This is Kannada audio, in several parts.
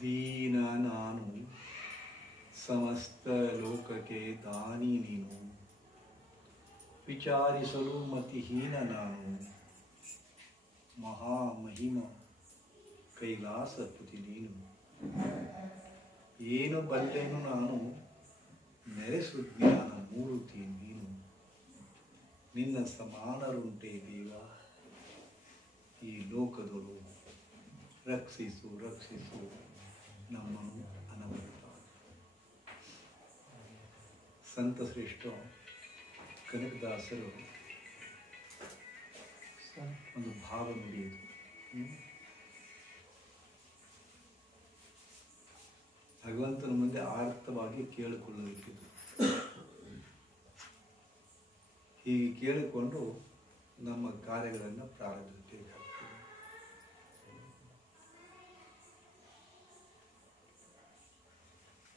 ದೀನ ನಾನು ಸಮಸ್ತ ಲೋಕಕ್ಕೆ ದಾನಿ ನೀನು, ವಿಚಾರಿಸಲು ಮತಿಹೀನ ನಾನು, ಮಹಾಮಹಿಮ ಕೈಲಾಸಪತಿ ನೀನು. ಏನು ಬಲ್ಲೆನು ನಾನು ನೆರೆಸು ಜ್ಞಾನ ಮೂರ್ತಿ ನೀನು, ನಿನ್ನ ಸಮಾನರುಂಟೆ ದೇವ ಈ ಲೋಕದಳು. ರಕ್ಷಿಸು ರಕ್ಷಿಸು ನಮ್ಮನ್ನು ಅನವರತ. ಸಂತ ಶ್ರೇಷ್ಠ ಕನಕದಾಸರು ಒಂದು ಭಾವ ನುಡಿಯಿತು. ಭಗವಂತನ ಮುಂದೆ ಆರ್ಥವಾಗಿ ಕೇಳಿಕೊಳ್ಳಬೇಕಿತ್ತು. ಹೀಗೆ ಕೇಳಿಕೊಂಡು ನಮ್ಮ ಕಾರ್ಯಗಳನ್ನು ಪ್ರಾರಂಭಿಸಬೇಕಾಗ್ತದೆ.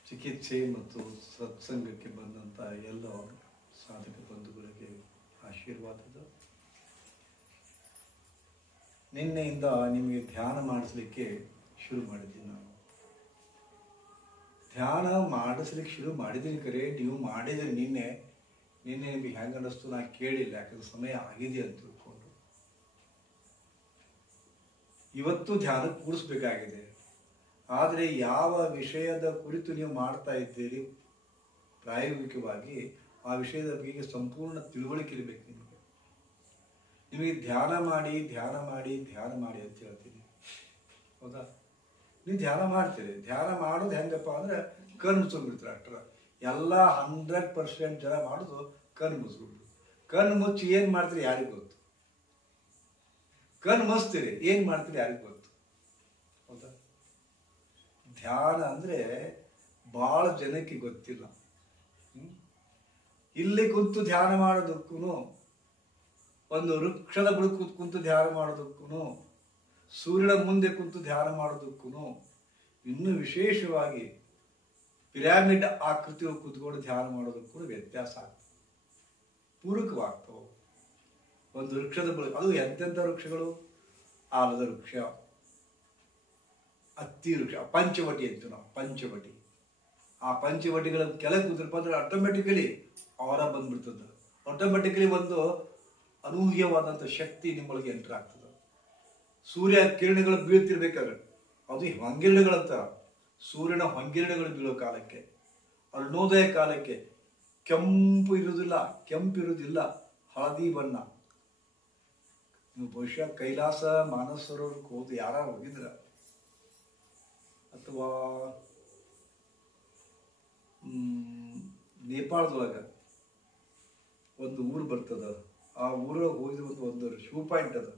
ಚಿಕಿತ್ಸೆ ಮತ್ತು ಸತ್ಸಂಗಕ್ಕೆ ಬಂದಂಥ ಎಲ್ಲ ಸಾಧಕ ಬಂಧುಗಳಿಗೆ ಆಶೀರ್ವಾದದ. ನಿನ್ನೆಯಿಂದ ನಿಮಗೆ ಧ್ಯಾನ ಮಾಡಿಸ್ಲಿಕ್ಕೆ ಶುರು ಮಾಡಿದ್ದೀನಿ ನಾನು. ಧ್ಯಾನ ಮಾಡಿಸ್ಲಿಕ್ಕೆ ಶುರು ಮಾಡಿದ್ದೀನಿ ಕರೆ, ನೀವು ಮಾಡಿದರೆ ನಿನ್ನೆ ನಿಮಗೆ ಹೆಂಗೆ ಅನ್ನಿಸ್ತು ನಾನು ಕೇಳಿಲ್ಲ, ಯಾಕಂದ್ರೆ ಸಮಯ ಆಗಿದೆ ಅಂತ ತಿಳ್ಕೊಂಡು. ಇವತ್ತು ಧ್ಯಾನ ಕೂಡಿಸ್ಬೇಕಾಗಿದೆ. ಆದರೆ ಯಾವ ವಿಷಯದ ಕುರಿತು ನೀವು ಮಾಡ್ತಾ ಇದ್ದೀರಿ ಪ್ರಾಯೋಗಿಕವಾಗಿ ಆ ವಿಷಯದ ಬಗ್ಗೆ ಸಂಪೂರ್ಣ ತಿಳುವಳಿಕೆ ಇರಬೇಕು ನಿಮಗೆ. ನಿಮಗೆ ಧ್ಯಾನ ಮಾಡಿ ಧ್ಯಾನ ಮಾಡಿ ಧ್ಯಾನ ಮಾಡಿ ಅಂತ ಹೇಳ್ತೀನಿ, ಹೌದಾ? ನೀವು ಧ್ಯಾನ ಮಾಡ್ತೀರಿ. ಧ್ಯಾನ ಮಾಡೋದು ಹೆಂಗಪ್ಪ ಅಂದರೆ ಕಣ್ಣು ಮುಚ್ಚಿಬಿಡ್ತಾರೆ ಅಷ್ಟರ. ಎಲ್ಲ 100% ಜನ ಮಾಡೋದು ಕಣ್ಣು ಮುಚ್ಚಿಬಿಡ್ರು. ಕಣ್ಣು ಮುಚ್ಚಿ ಏನು ಮಾಡ್ತೀರಿ ಯಾರಿಗೆ ಗೊತ್ತು? ಕಣ್ಣು ಮುಚ್ತೀರಿ ಏನು ಮಾಡ್ತೀರಿ ಯಾರಿಗೆ ಗೊತ್ತು? ಹೌದಾ? ಧ್ಯಾನ ಅಂದರೆ ಭಾಳ ಜನಕ್ಕೆ ಗೊತ್ತಿಲ್ಲ. ಇಲ್ಲಿ ಕುಂತು ಧ್ಯಾನ ಮಾಡೋದಕ್ಕೂ, ಒಂದು ವೃಕ್ಷದ ಬುಡಕ್ಕೆ ಕುಂತು ಧ್ಯಾನ ಮಾಡೋದಕ್ಕೂ, ಸೂರ್ಯನ ಮುಂದೆ ಕುಂತು ಧ್ಯಾನ ಮಾಡೋದಕ್ಕೂ, ಇನ್ನೂ ವಿಶೇಷವಾಗಿ ಪಿರಾಮಿಡ್ ಆಕೃತಿಯ ಕೂತ್ಕೊಂಡು ಧ್ಯಾನ ಮಾಡೋದಕ್ಕೂ ವ್ಯತ್ಯಾಸ ಆಗ್ತದೆ, ಪೂರಕವಾಗ್ತವೆ. ಒಂದು ವೃಕ್ಷದ ಬುಡ, ಅದು ಎಂತೆಂಥ ವೃಕ್ಷಗಳು? ಆಲದ ವೃಕ್ಷ, ಹತ್ತಿ ವೃಕ್ಷ, ಪಂಚವಟಿ ಅಂತೀವಿ ನಾವು, ಪಂಚವಟಿ. ಆ ಪಂಚವಟಿಗಳ ಕೆಳಗೆ ಕೂತ್ರಪ್ಪ ಅಂದ್ರೆ ಆಟೋಮೆಟಿಕಲಿ ಅವರ ಬಂದ್ಬಿಡ್ತದೆ. ಆಟೋಮೆಟಿಕಲಿ ಒಂದು ಅನೂಹ್ಯವಾದಂಥ ಶಕ್ತಿ ನಿಮ್ಮೊಳಗೆ ಎಂಟರ್ ಆಗ್ತದೆ. ಸೂರ್ಯ ಕಿರಣಗಳು ಬೀಳ್ತಿರ್ಬೇಕಾದ್ರೆ ಅದು ಹೊಂಗಿರಣಗಳಂತ, ಸೂರ್ಯನ ಹೊಂಗಿರಣಗಳು ಬೀಳೋ ಕಾಲಕ್ಕೆ, ಅರುಣೋದಯ ಕಾಲಕ್ಕೆ ಕೆಂಪಿರುವುದಿಲ್ಲ, ಹಳದಿ ಬಣ್ಣ. ನೀವು ಬಹುಶಃ ಕೈಲಾಸ ಮಾನಸ ಸರೋವರಕ್ಕೆ ಹೋದು ಯಾರು ಹೋಗಿದ್ರ, ಅಥವಾ ನೇಪಾಳದೊಳಗೆ ಒಂದು ಊರು ಬರ್ತದ, ಆ ಊರೊಳಗೆ ಹೋಗಿದ್ರೆ ಒಂದು ಶೂ ಪಾಯಿಂಟ್ ಅದ.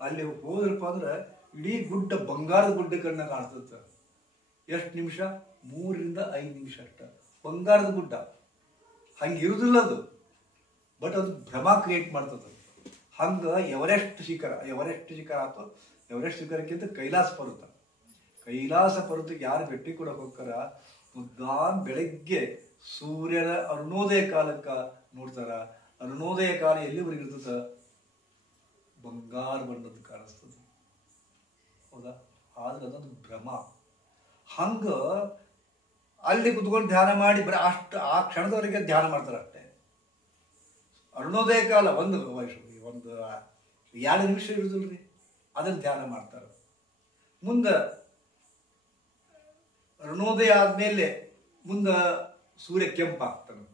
ಅಲ್ಲಿ ಹೋದ್ರಪ್ಪ ಅಂದ್ರೆ ಇಡೀ ಗುಡ್ಡ ಬಂಗಾರದ ಗುಡ್ಡಗಳನ್ನ ಕಾಣಿಸ್ತದ. ಎಷ್ಟು ನಿಮಿಷ? 3 ರಿಂದ 5 ನಿಮಿಷ ಅಷ್ಟ. ಬಂಗಾರದ ಗುಡ್ಡ ಹಂಗೆ ಇರುವುದಿಲ್ಲ ಅದು, ಬಟ್ ಅದು ಭ್ರಮ ಕ್ರಿಯೇಟ್ ಮಾಡ್ತದ. ಹಂಗೆ ಎವರೆಸ್ಟ್ ಶಿಖರ ಆಯ್ತು. ಎವರೆಸ್ಟ್ ಶಿಖರಕ್ಕಿಂತ ಕೈಲಾಸ ಪರ್ವತಕ್ಕೆ ಯಾರು ಭೇಟಿ ಕೊಡಕ್ಕೆ ಹೋಗ್ತಾರ, ಮುದ್ದಾನ್ ಬೆಳಗ್ಗೆ ಸೂರ್ಯನ ಅರುಣೋದಯ ಕಾಲಕ್ಕೆ ನೋಡ್ತಾರ. ಅರುಣೋದಯ ಕಾಲ ಎಲ್ಲಿವರೆಗೆ ಇರ್ತದ? ಬಂಗಾರ ಬಣ್ಣದ ಕಾಣಿಸ್ತದೆ, ಹೌದಾ? ಆದ್ರೆ ಅದೊಂದು ಭ್ರಮ. ಹಂಗ ಅಲ್ಲಿ ಕುತ್ಕೊಂಡು ಧ್ಯಾನ ಮಾಡಿ ಬರೀ ಅಷ್ಟು ಆ ಕ್ಷಣದವರೆಗೆ ಧ್ಯಾನ ಮಾಡ್ತಾರೆ ಅಷ್ಟೇ. ಅರುಣೋದಯ ಕಾಲ ಒಂದು 2 ನಿಮಿಷ ಇರುದಿಲ್ರಿ, ಅದನ್ನು ಧ್ಯಾನ ಮಾಡ್ತಾರೆ. ಮುಂದೆ ಅರುಣೋದಯ ಆದ್ಮೇಲೆ ಮುಂದೆ ಸೂರ್ಯ ಕೆಂಪಾಗ್ತಾನೆ.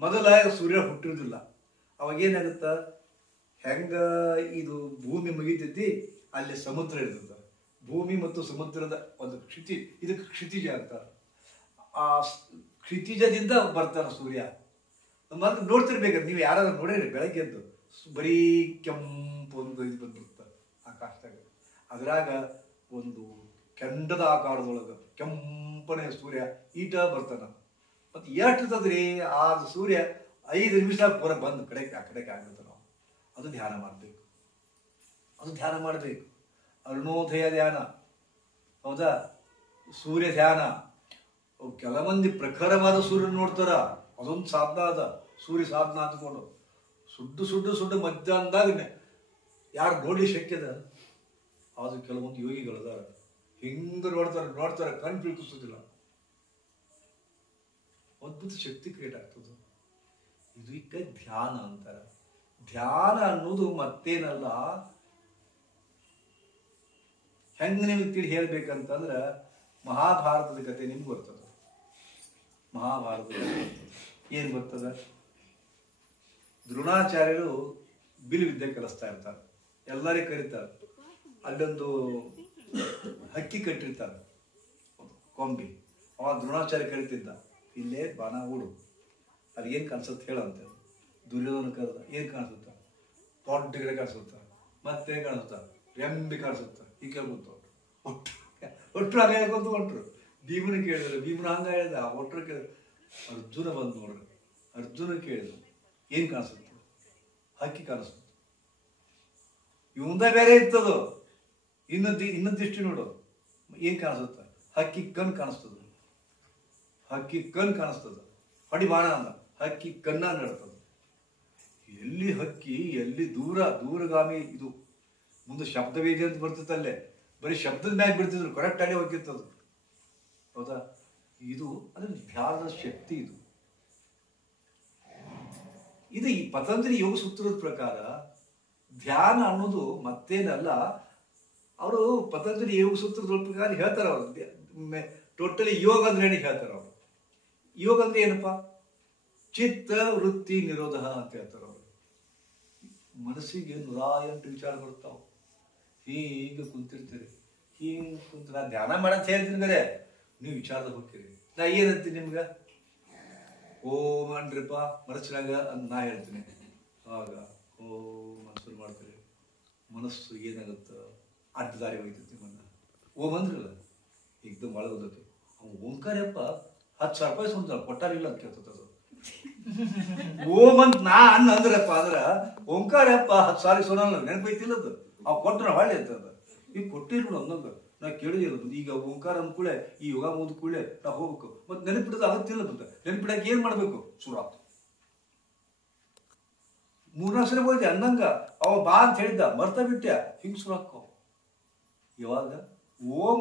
ಮೊದಲ ಸೂರ್ಯ ಹುಟ್ಟಿರುವುದಿಲ್ಲ. ಅವಾಗೇನಾಗುತ್ತ, ಹೆಂಗ ಇದು ಭೂಮಿ ಮುಗಿತೈತಿ, ಅಲ್ಲಿ ಸಮುದ್ರ ಇರ್ತದೆ. ಭೂಮಿ ಮತ್ತು ಸಮುದ್ರದ ಒಂದು ಇದಕ್ಕೆ ಕ್ಷಿತಿಜ ಅಂತಾರೆ. ಆ ಕ್ಷಿತಿಜದಿಂದ ಬರ್ತಾನೆ ಸೂರ್ಯ. ಮತ್ತೆ ನೋಡ್ತಿರ್ಬೇಕಾದ್ರೆ ನೀವು ಯಾರಾದ್ರೂ ನೋಡಿರಿ, ಬೆಳಗ್ಗೆ ಎದ್ದು ಬರೀ ಕೆಂಪು ಒಂದು ಇದು ಬಂದಿರ್ತಾರೆ ಆಕಾಶದಾಗ. ಅದ್ರಾಗ ಒಂದು ಕೆಂಡದ ಆಕಾರದೊಳಗೆ ಕೆಂಪನೆ ಸೂರ್ಯ ಈಟ ಬರ್ತಾನ. ಮತ್ತೆ ಎಷ್ಟು ಇರ್ತದ್ರಿ ಆ ಸೂರ್ಯ? 5 ನಿಮಿಷ ಪೂರ ಬಂದು ಆ ಕಡೆಗೆ ಆಗ್ತದೆ. ನಾವು ಅದು ಧ್ಯಾನ ಮಾಡಬೇಕು. ಅರುಣೋದಯ ಧ್ಯಾನ, ಹೌದಾ? ಸೂರ್ಯ ಧ್ಯಾನ. ಕೆಲ ಮಂದಿ ಪ್ರಖರವಾದ ಸೂರ್ಯನ ನೋಡ್ತಾರ, ಅದೊಂದು ಸಾಧನ ಅದ. ಸೂರ್ಯ ಸಾಧನ ಅಂದ್ಕೊಂಡು ಸುಡ್ಡು ಮಧ್ಯಾಹ್ನದಾಗ ಯಾರು ನೋಡಿ ಶಕ್ಯದ? ಆದ್ರೆ ಕೆಲವೊಂದು ಯೋಗಿಗಳದಾರ ಹಿಂಗೆ ನೋಡ್ತಾರೆ ನೋಡ್ತಾರೆ, ಕಣ್ ಬೀಳ್ಕಿಸೋದಿಲ್ಲ. ಅದ್ಭುತ ಶಕ್ತಿ ಕ್ರಿಯೇಟ್ ಆಗ್ತದೆ. ಇದಕ್ಕೆ ಧ್ಯಾನ ಅಂತಾರೆ. ಧ್ಯಾನ ಅನ್ನೋದು ಮತ್ತೇನಲ್ಲ, ಹೆಂಗೆ ನಿಮಗೆ ತಿಳಿ ಹೇಳ್ಬೇಕಂತಂದ್ರೆ ಮಹಾಭಾರತದ ಕತೆ ನಿಮ್ಗೆ ಬರ್ತದೆ. ಮಹಾಭಾರತದ ಏನು ಬರ್ತದೆ? ದ್ರೋಣಾಚಾರ್ಯರು ಬಿಲ್ವಿದ್ಯೆ ಕಲಿಸ್ತಾ ಇರ್ತಾರೆ, ಎಲ್ಲರಿಗೂ ಕರೀತಾರೆ. ಅಲ್ಲೊಂದು ಹಕ್ಕಿ ಕಟ್ಟಿರ್ತಾರೆ ಕೊಂಬಿ. ಅವ ದ್ರೋಣಾಚಾರ್ಯ ಕರಿತಿದ್ದ, ಇಲ್ಲೇ ಬಾಣ ಹೂಡು, ಅದು ಏನು ಕಾಣಿಸುತ್ತೆ ಹೇಳಂತೆ. ದುರ್ಯೋಧನ ಕರೆದ, ಏನು ಕಾಣಿಸುತ್ತ? ದೊಡ್ಡ ಗಿಡ ಕಾಣಿಸುತ್ತ, ಮತ್ತೆ ಕಾಣಿಸುತ್ತ, ರೆಂಬಿ ಕಾಣಿಸುತ್ತ. ಈ ಕೇಳ್ಕೊತ ಒಟ್ಟರು ಹಂಗ ಹೇಳ್ಕೊಂತ ಹೊಂಟ್ರು. ಭೀಮನ ಕೇಳಿದ್ರು, ಭೀಮನ ಹಂಗ ಹೇಳ್ದ. ಒಟ್ಟರು ಕೇಳಿದ್ರು. ಅರ್ಜುನ ಬಂದು ನೋಡ್ರಿ, ಅರ್ಜುನ ಕೇಳಿದ್ರು, ಏನು ಕಾಣಿಸುತ್ತೆ? ಹಕ್ಕಿ ಕಾಣಿಸುತ್ತೆ. ಇವಂದ ಬೇರೆ ಇರ್ತದು. ಇನ್ನೊಂದು ದೃಷ್ಟಿ ನೋಡು, ಏನು ಕಾಣಿಸುತ್ತ? ಹಕ್ಕಿ ಕಣ್ಣು ಕಾಣಿಸ್ತದ, ಹಕ್ಕಿ ಕಣ್ಣು ಕಾಣಿಸ್ತದ. ಹೊಡಿ ಬಾಣ ಅಂದ, ಹಕ್ಕಿ ಕಣ್ಣ ನಡ್ತದ. ಎಲ್ಲಿ ಹಕ್ಕಿ, ಎಲ್ಲಿ ದೂರಗಾಮಿ. ಇದು ಮುಂದೆ ಶಬ್ದವೇದಿ ಅಂತ ಬರ್ತಿತ್ತಲ್ಲೇ, ಬರೀ ಶಬ್ದದ ಮ್ಯಾಗ ಬಿಡ್ತಿದ್ರು, ಕರೆಕ್ಟ್ ಆಗಿ ಹೋಗಿರ್ತದು. ಹೌದಾ? ಇದು ಅದರ ಧ್ಯಾನದ ಶಕ್ತಿ. ಇದು ಈ ಪತಂಜಲಿ ಯೋಗ ಸೂತ್ರದ ಪ್ರಕಾರ ಧ್ಯಾನ ಅನ್ನೋದು ಮತ್ತೇನಲ್ಲ. ಅವರು ಪತಂಜಲಿ ಯೋಗ ಸೂತ್ರದ ಪ್ರಕಾರ ಹೇಳ್ತಾರೆ. ಅವರು ಟೋಟಲಿ ಯೋಗ ಅಂದ್ರೆ ಏನು ಹೇಳ್ತಾರೆ. ಅವರು ಯೋಗ ಅಂದ್ರೆ ಏನಪ್ಪ? ಚಿತ್ತ ವೃತ್ತಿ ನಿರೋಧ ಅಂತ ಹೇಳ್ತಾರೆ. ಅವರು ಮನಸ್ಸಿಗೆ 108 ವಿಚಾರ ಬರ್ತಾವ. ಹೀಗೆ ಕುಂತಿರ್ತೀರಿ, ಹಿಂಗೆ ಕುಂತ ನಾ ಧ್ಯಾನ ಮಾಡಂತ ಹೇಳ್ತೀನಿ, ಬೇರೆ ನೀವು ವಿಚಾರದ ಹೋಗ್ತೀರಿ. ನಾ ಏನಂತೀನಿ ನಿಮ್ಗೆ? ಓಂ ಅನ್ರಿಪ್ಪ ಮನಸ್ಸಿನಾಗ ಅಂತ ನಾ ಹೇಳ್ತೀನಿ. ಆಗ ಮನಸ್ಸು ಮಾಡ್ತೀರಿ, ಮನಸ್ಸು ಏನಾಗುತ್ತೆ? ಅಡ್ಡದಾರಿ ಹೋಗ್ತೈತಿ. ನಿಮ್ಮನ್ನ ಓಂ ಅಂದ್ರಲ್ಲ, ಏಕ್ದಮ್ ಒಳಗೆ ಹೋದತ್ತು. ಅವ್ನು ಓಂಕಾರಪ್ಪ 10,000 ರೂಪಾಯಿ ಸುಂತ ಕೊಟ್ಟಾರಿಲ್ಲ ಅಂತ ಕೇಳ್ತದ. ಓಂ ಅಂತ ನಾ ಅಂದ್ರಪ್ಪ ಅಂದ್ರೆ ಓಂಕಾರಪ್ಪ 10,000 ಸೋನಲ್ಲ ನೆನಪೈತಿಲ್ಲದು. ಅವ್ ಕೊಟ್ಟರೆ ಹೊಳ್ಳಿ ಅಂತದ. ಈಗ ಕೊಟ್ಟಿರ್ಬಿಡು ಅನ್ನೋದು ನಾ ಕೇಳಿದಿಲ್ಲ. ಈಗ ಓಂಕಾರ ಅಂದ ಕೂಡಲೇ, ಈ ಯೋಗ ಮುಗಿದ ಕೂಡಲೇ ನಾ ಹೋಗ್ಬೇಕು. ಮತ್ತೆ ನೆನಪಿಡೋದು ಆಗತ್ತಿಲ್ಲ. ಮತ್ತೆ ನೆನಪಿಡಕ್ಕೆ ಏನ್ ಮಾಡ್ಬೇಕು? ಸುರಾತ್ 3-4 ಸರಿ ಹೋಯ್ತೆ ಅನ್ನಂಗ ಅವ ಬಾ ಅಂತ ಹೇಳಿದ್ದ, ಮರ್ತ ಬಿಟ್ಟೆ. ಹಿಂಗ್ ಸುರಾಕೋ ಇವಾಗ ಓಂ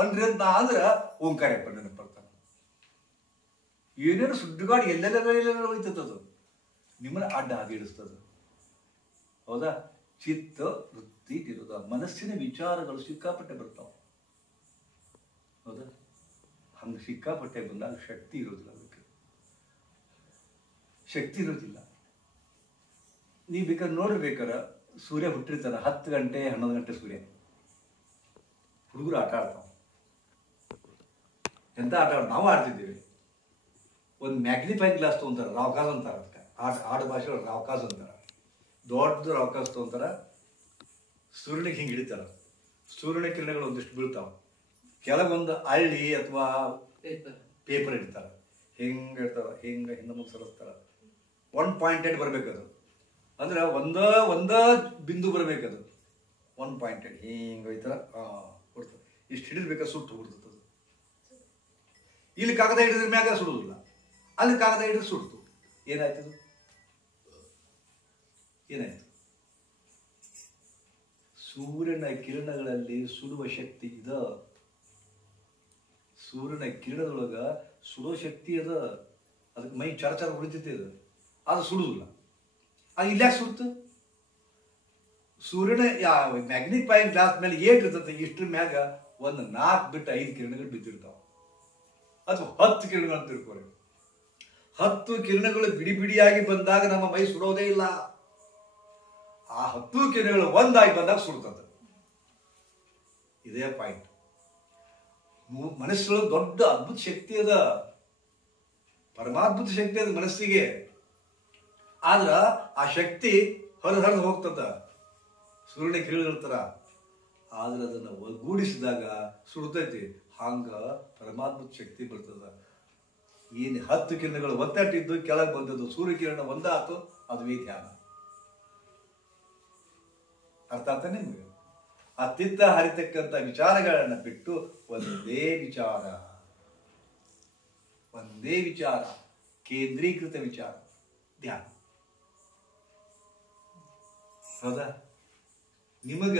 ಅನ್ರಿ ಅಂತ ನಾ ಅಂದ್ರ ಓಂಕಾರಪ್ಪ ನೆನಪು ಬರ್ತಾನೆ. ಏನೇನು ಸುಡ್ಡುಗಾಡಿ ಎಲ್ಲೆಲ್ಲ ಹೋಯ್ತದದು, ನಿಮ್ಮನ್ನ ಅಡ್ಡ ಹಾಗೆ ಇಡಿಸ್ತದ. ಹೌದಾ? ಚಿತ್ತ ವೃತ್ತಿ ನಿರೋಧ, ಮನಸ್ಸಿನ ವಿಚಾರಗಳು ಸಿಕ್ಕಾಪಟ್ಟೆ ಬರ್ತಾವ. ಹೌದಾ? ಹಂಗೆ ಸಿಕ್ಕಾಪಟ್ಟೆ ಬಂದಾಗ ಶಕ್ತಿ ಇರೋದಿಲ್ಲ. ಅದಕ್ಕೆ ಶಕ್ತಿ ಇರೋದಿಲ್ಲ. ನೀವು ಬೇಕಾದ್ರೆ ನೋಡ್ಬೇಕಾರ, ಸೂರ್ಯ ಹುಟ್ಟಿರ್ತಾರ 10 ಗಂಟೆ 11 ಗಂಟೆ ಸೂರ್ಯ. ಹುಡುಗರು ಆಟ ಆಡ್ತಾವ. ಎಂತ ಆಟ ನಾವು ಆಡ್ತಿದ್ದೀವಿ. ಒಂದು ಮ್ಯಾಗ್ನಿಫೈಂಗ್ ಗ್ಲಾಸ್ ತೊಗೊಂತಾರ, ರಾವ್ಕಾಸ್ ಅಂತಾರ. ಅದಕ್ಕೆ ಆಡ ಭಾಷೆ ರಾವ್ಕಾಸ್ ಅಂತಾರ. ದೊಡ್ಡ ರಾವ್ಕಾಸ್ ತೊಗೊಂತಾರ, ಸೂರ್ಯನಿಗೆ ಹಿಂಗೆ ಹಿಡಿತಾರ. ಸೂರ್ಯನ ಕಿರಣಗಳು ಒಂದಿಷ್ಟು ಬೀಳ್ತಾವ. ಕೆಲವೊಂದು ಹಳ್ಳಿ ಅಥವಾ ಪೇಪರ್ ಇಡ್ತಾರ, ಹಿಂಗೆ ಇಡ್ತಾರ, ಹಿಂಗೆ ಹಿಂದೆ ಮುಂದೆ ಸರಿಸ್ತಾರ. 1.8 ಬರ್ಬೇಕದು. ಅಂದ್ರೆ ಒಂದ ಬಿಂದು ಬರ್ಬೇಕದು. 1.8 ಹಿಂಗೆ ಹೋಯ್ತಾರ. ಕೊಡ್ತಾರೆ. ಇಷ್ಟು ಹಿಡಿದ್ಬೇಕಾ ಸುಟ್ಟು ಬಿಡ್ತದೆ. ಇಲ್ಲಿ ಕಾಗದ ಹಿಡಿದ್ರ ಮ್ಯಾಗ ಸುಡುದಿಲ್ಲ, ಅಲ್ಲಿ ಕಾಗದ ಹಿಡಿದ್ರೆ ಸುಡ್ತು. ಏನಾಯ್ತದು? ಏನಾಯ್ತು? ಸೂರ್ಯನ ಕಿರಣಗಳಲ್ಲಿ ಸುಡುವ ಶಕ್ತಿ ಇದ. ಸೂರ್ಯನ ಕಿರಣದೊಳಗ ಸುಡುವ ಶಕ್ತಿ ಅದ. ಅದಕ್ಕೆ ಮೈ ಚರ ಹೊಡಿತೈತಿ. ಅದು ಸುಡುದಿಲ್ಲ. ಅದು ಇಲ್ಯಾಕೆ ಸುಡ್ತು? ಸೂರ್ಯನ ಮ್ಯಾಗ್ನಿಫೈಯಿಂಗ್ ಗ್ಲಾಸ್ ಮೇಲೆ ಏಟಿರ್ತದೆ, ಇಷ್ಟ್ರ ಮ್ಯಾಗ ಒಂದು 4 ಬಿಟ್ಟು 5 ಕಿರಣಗಳು ಬಿದ್ದಿರ್ತಾವ. ಅಥವಾ 10 ಕಿರಣಗಳು ಅಂತ ತಿಳ್ಕೊರಿ. 10 ಕಿರಣಗಳು ಬಿಡಿ ಬಿಡಿಯಾಗಿ ಬಂದಾಗ ನಮ್ಮ ಮೈ ಸುಡೋದೇ ಇಲ್ಲ. ಆ 10 ಕಿರಣಗಳು ಒಂದಾಗಿ ಬಂದಾಗ ಸುಡ್ತದೆ. ಇದೇ ಪಾಯಿಂಟ್. ಮನಸ್ಸೊಳಗೆ ದೊಡ್ಡ ಅದ್ಭುತ ಶಕ್ತಿ ಅದ, ಪರಮಾದ್ಭುತ ಶಕ್ತಿ ಅದ ಮನಸ್ಸಿಗೆ. ಆದ್ರ ಆ ಶಕ್ತಿ ಹರಿದು ಹೋಗ್ತದ, ಸೂರ್ಯನ ಕಿರಣಗಳ. ಆದ್ರೆ ಅದನ್ನ ಒಗ್ಗೂಡಿಸಿದಾಗ ಸುಡ್ತೈತಿ. ಹಂಗ ಪರಮಾದ್ಭುತ ಶಕ್ತಿ ಬರ್ತದ. ಏನ್ 10 ಕಿರಣಗಳು ಒತ್ತಟ್ಟಿದ್ದು ಕೆಳಗೆ ಬಂದದ್ದು, ಸೂರ್ಯ ಕಿರಣ ಒಂದಾತು, ಅದುವೇ ಧ್ಯಾನ. ಅರ್ಥ ಆಗ್ತಾ ನಿಮ್ಗೆ? ಅತ್ತಿತ್ತ ಹರಿತಕ್ಕಂಥ ವಿಚಾರಗಳನ್ನ ಬಿಟ್ಟು ಒಂದೇ ವಿಚಾರ, ಕೇಂದ್ರೀಕೃತ ವಿಚಾರ, ಧ್ಯಾನ. ಹೌದಾ? ನಿಮಗ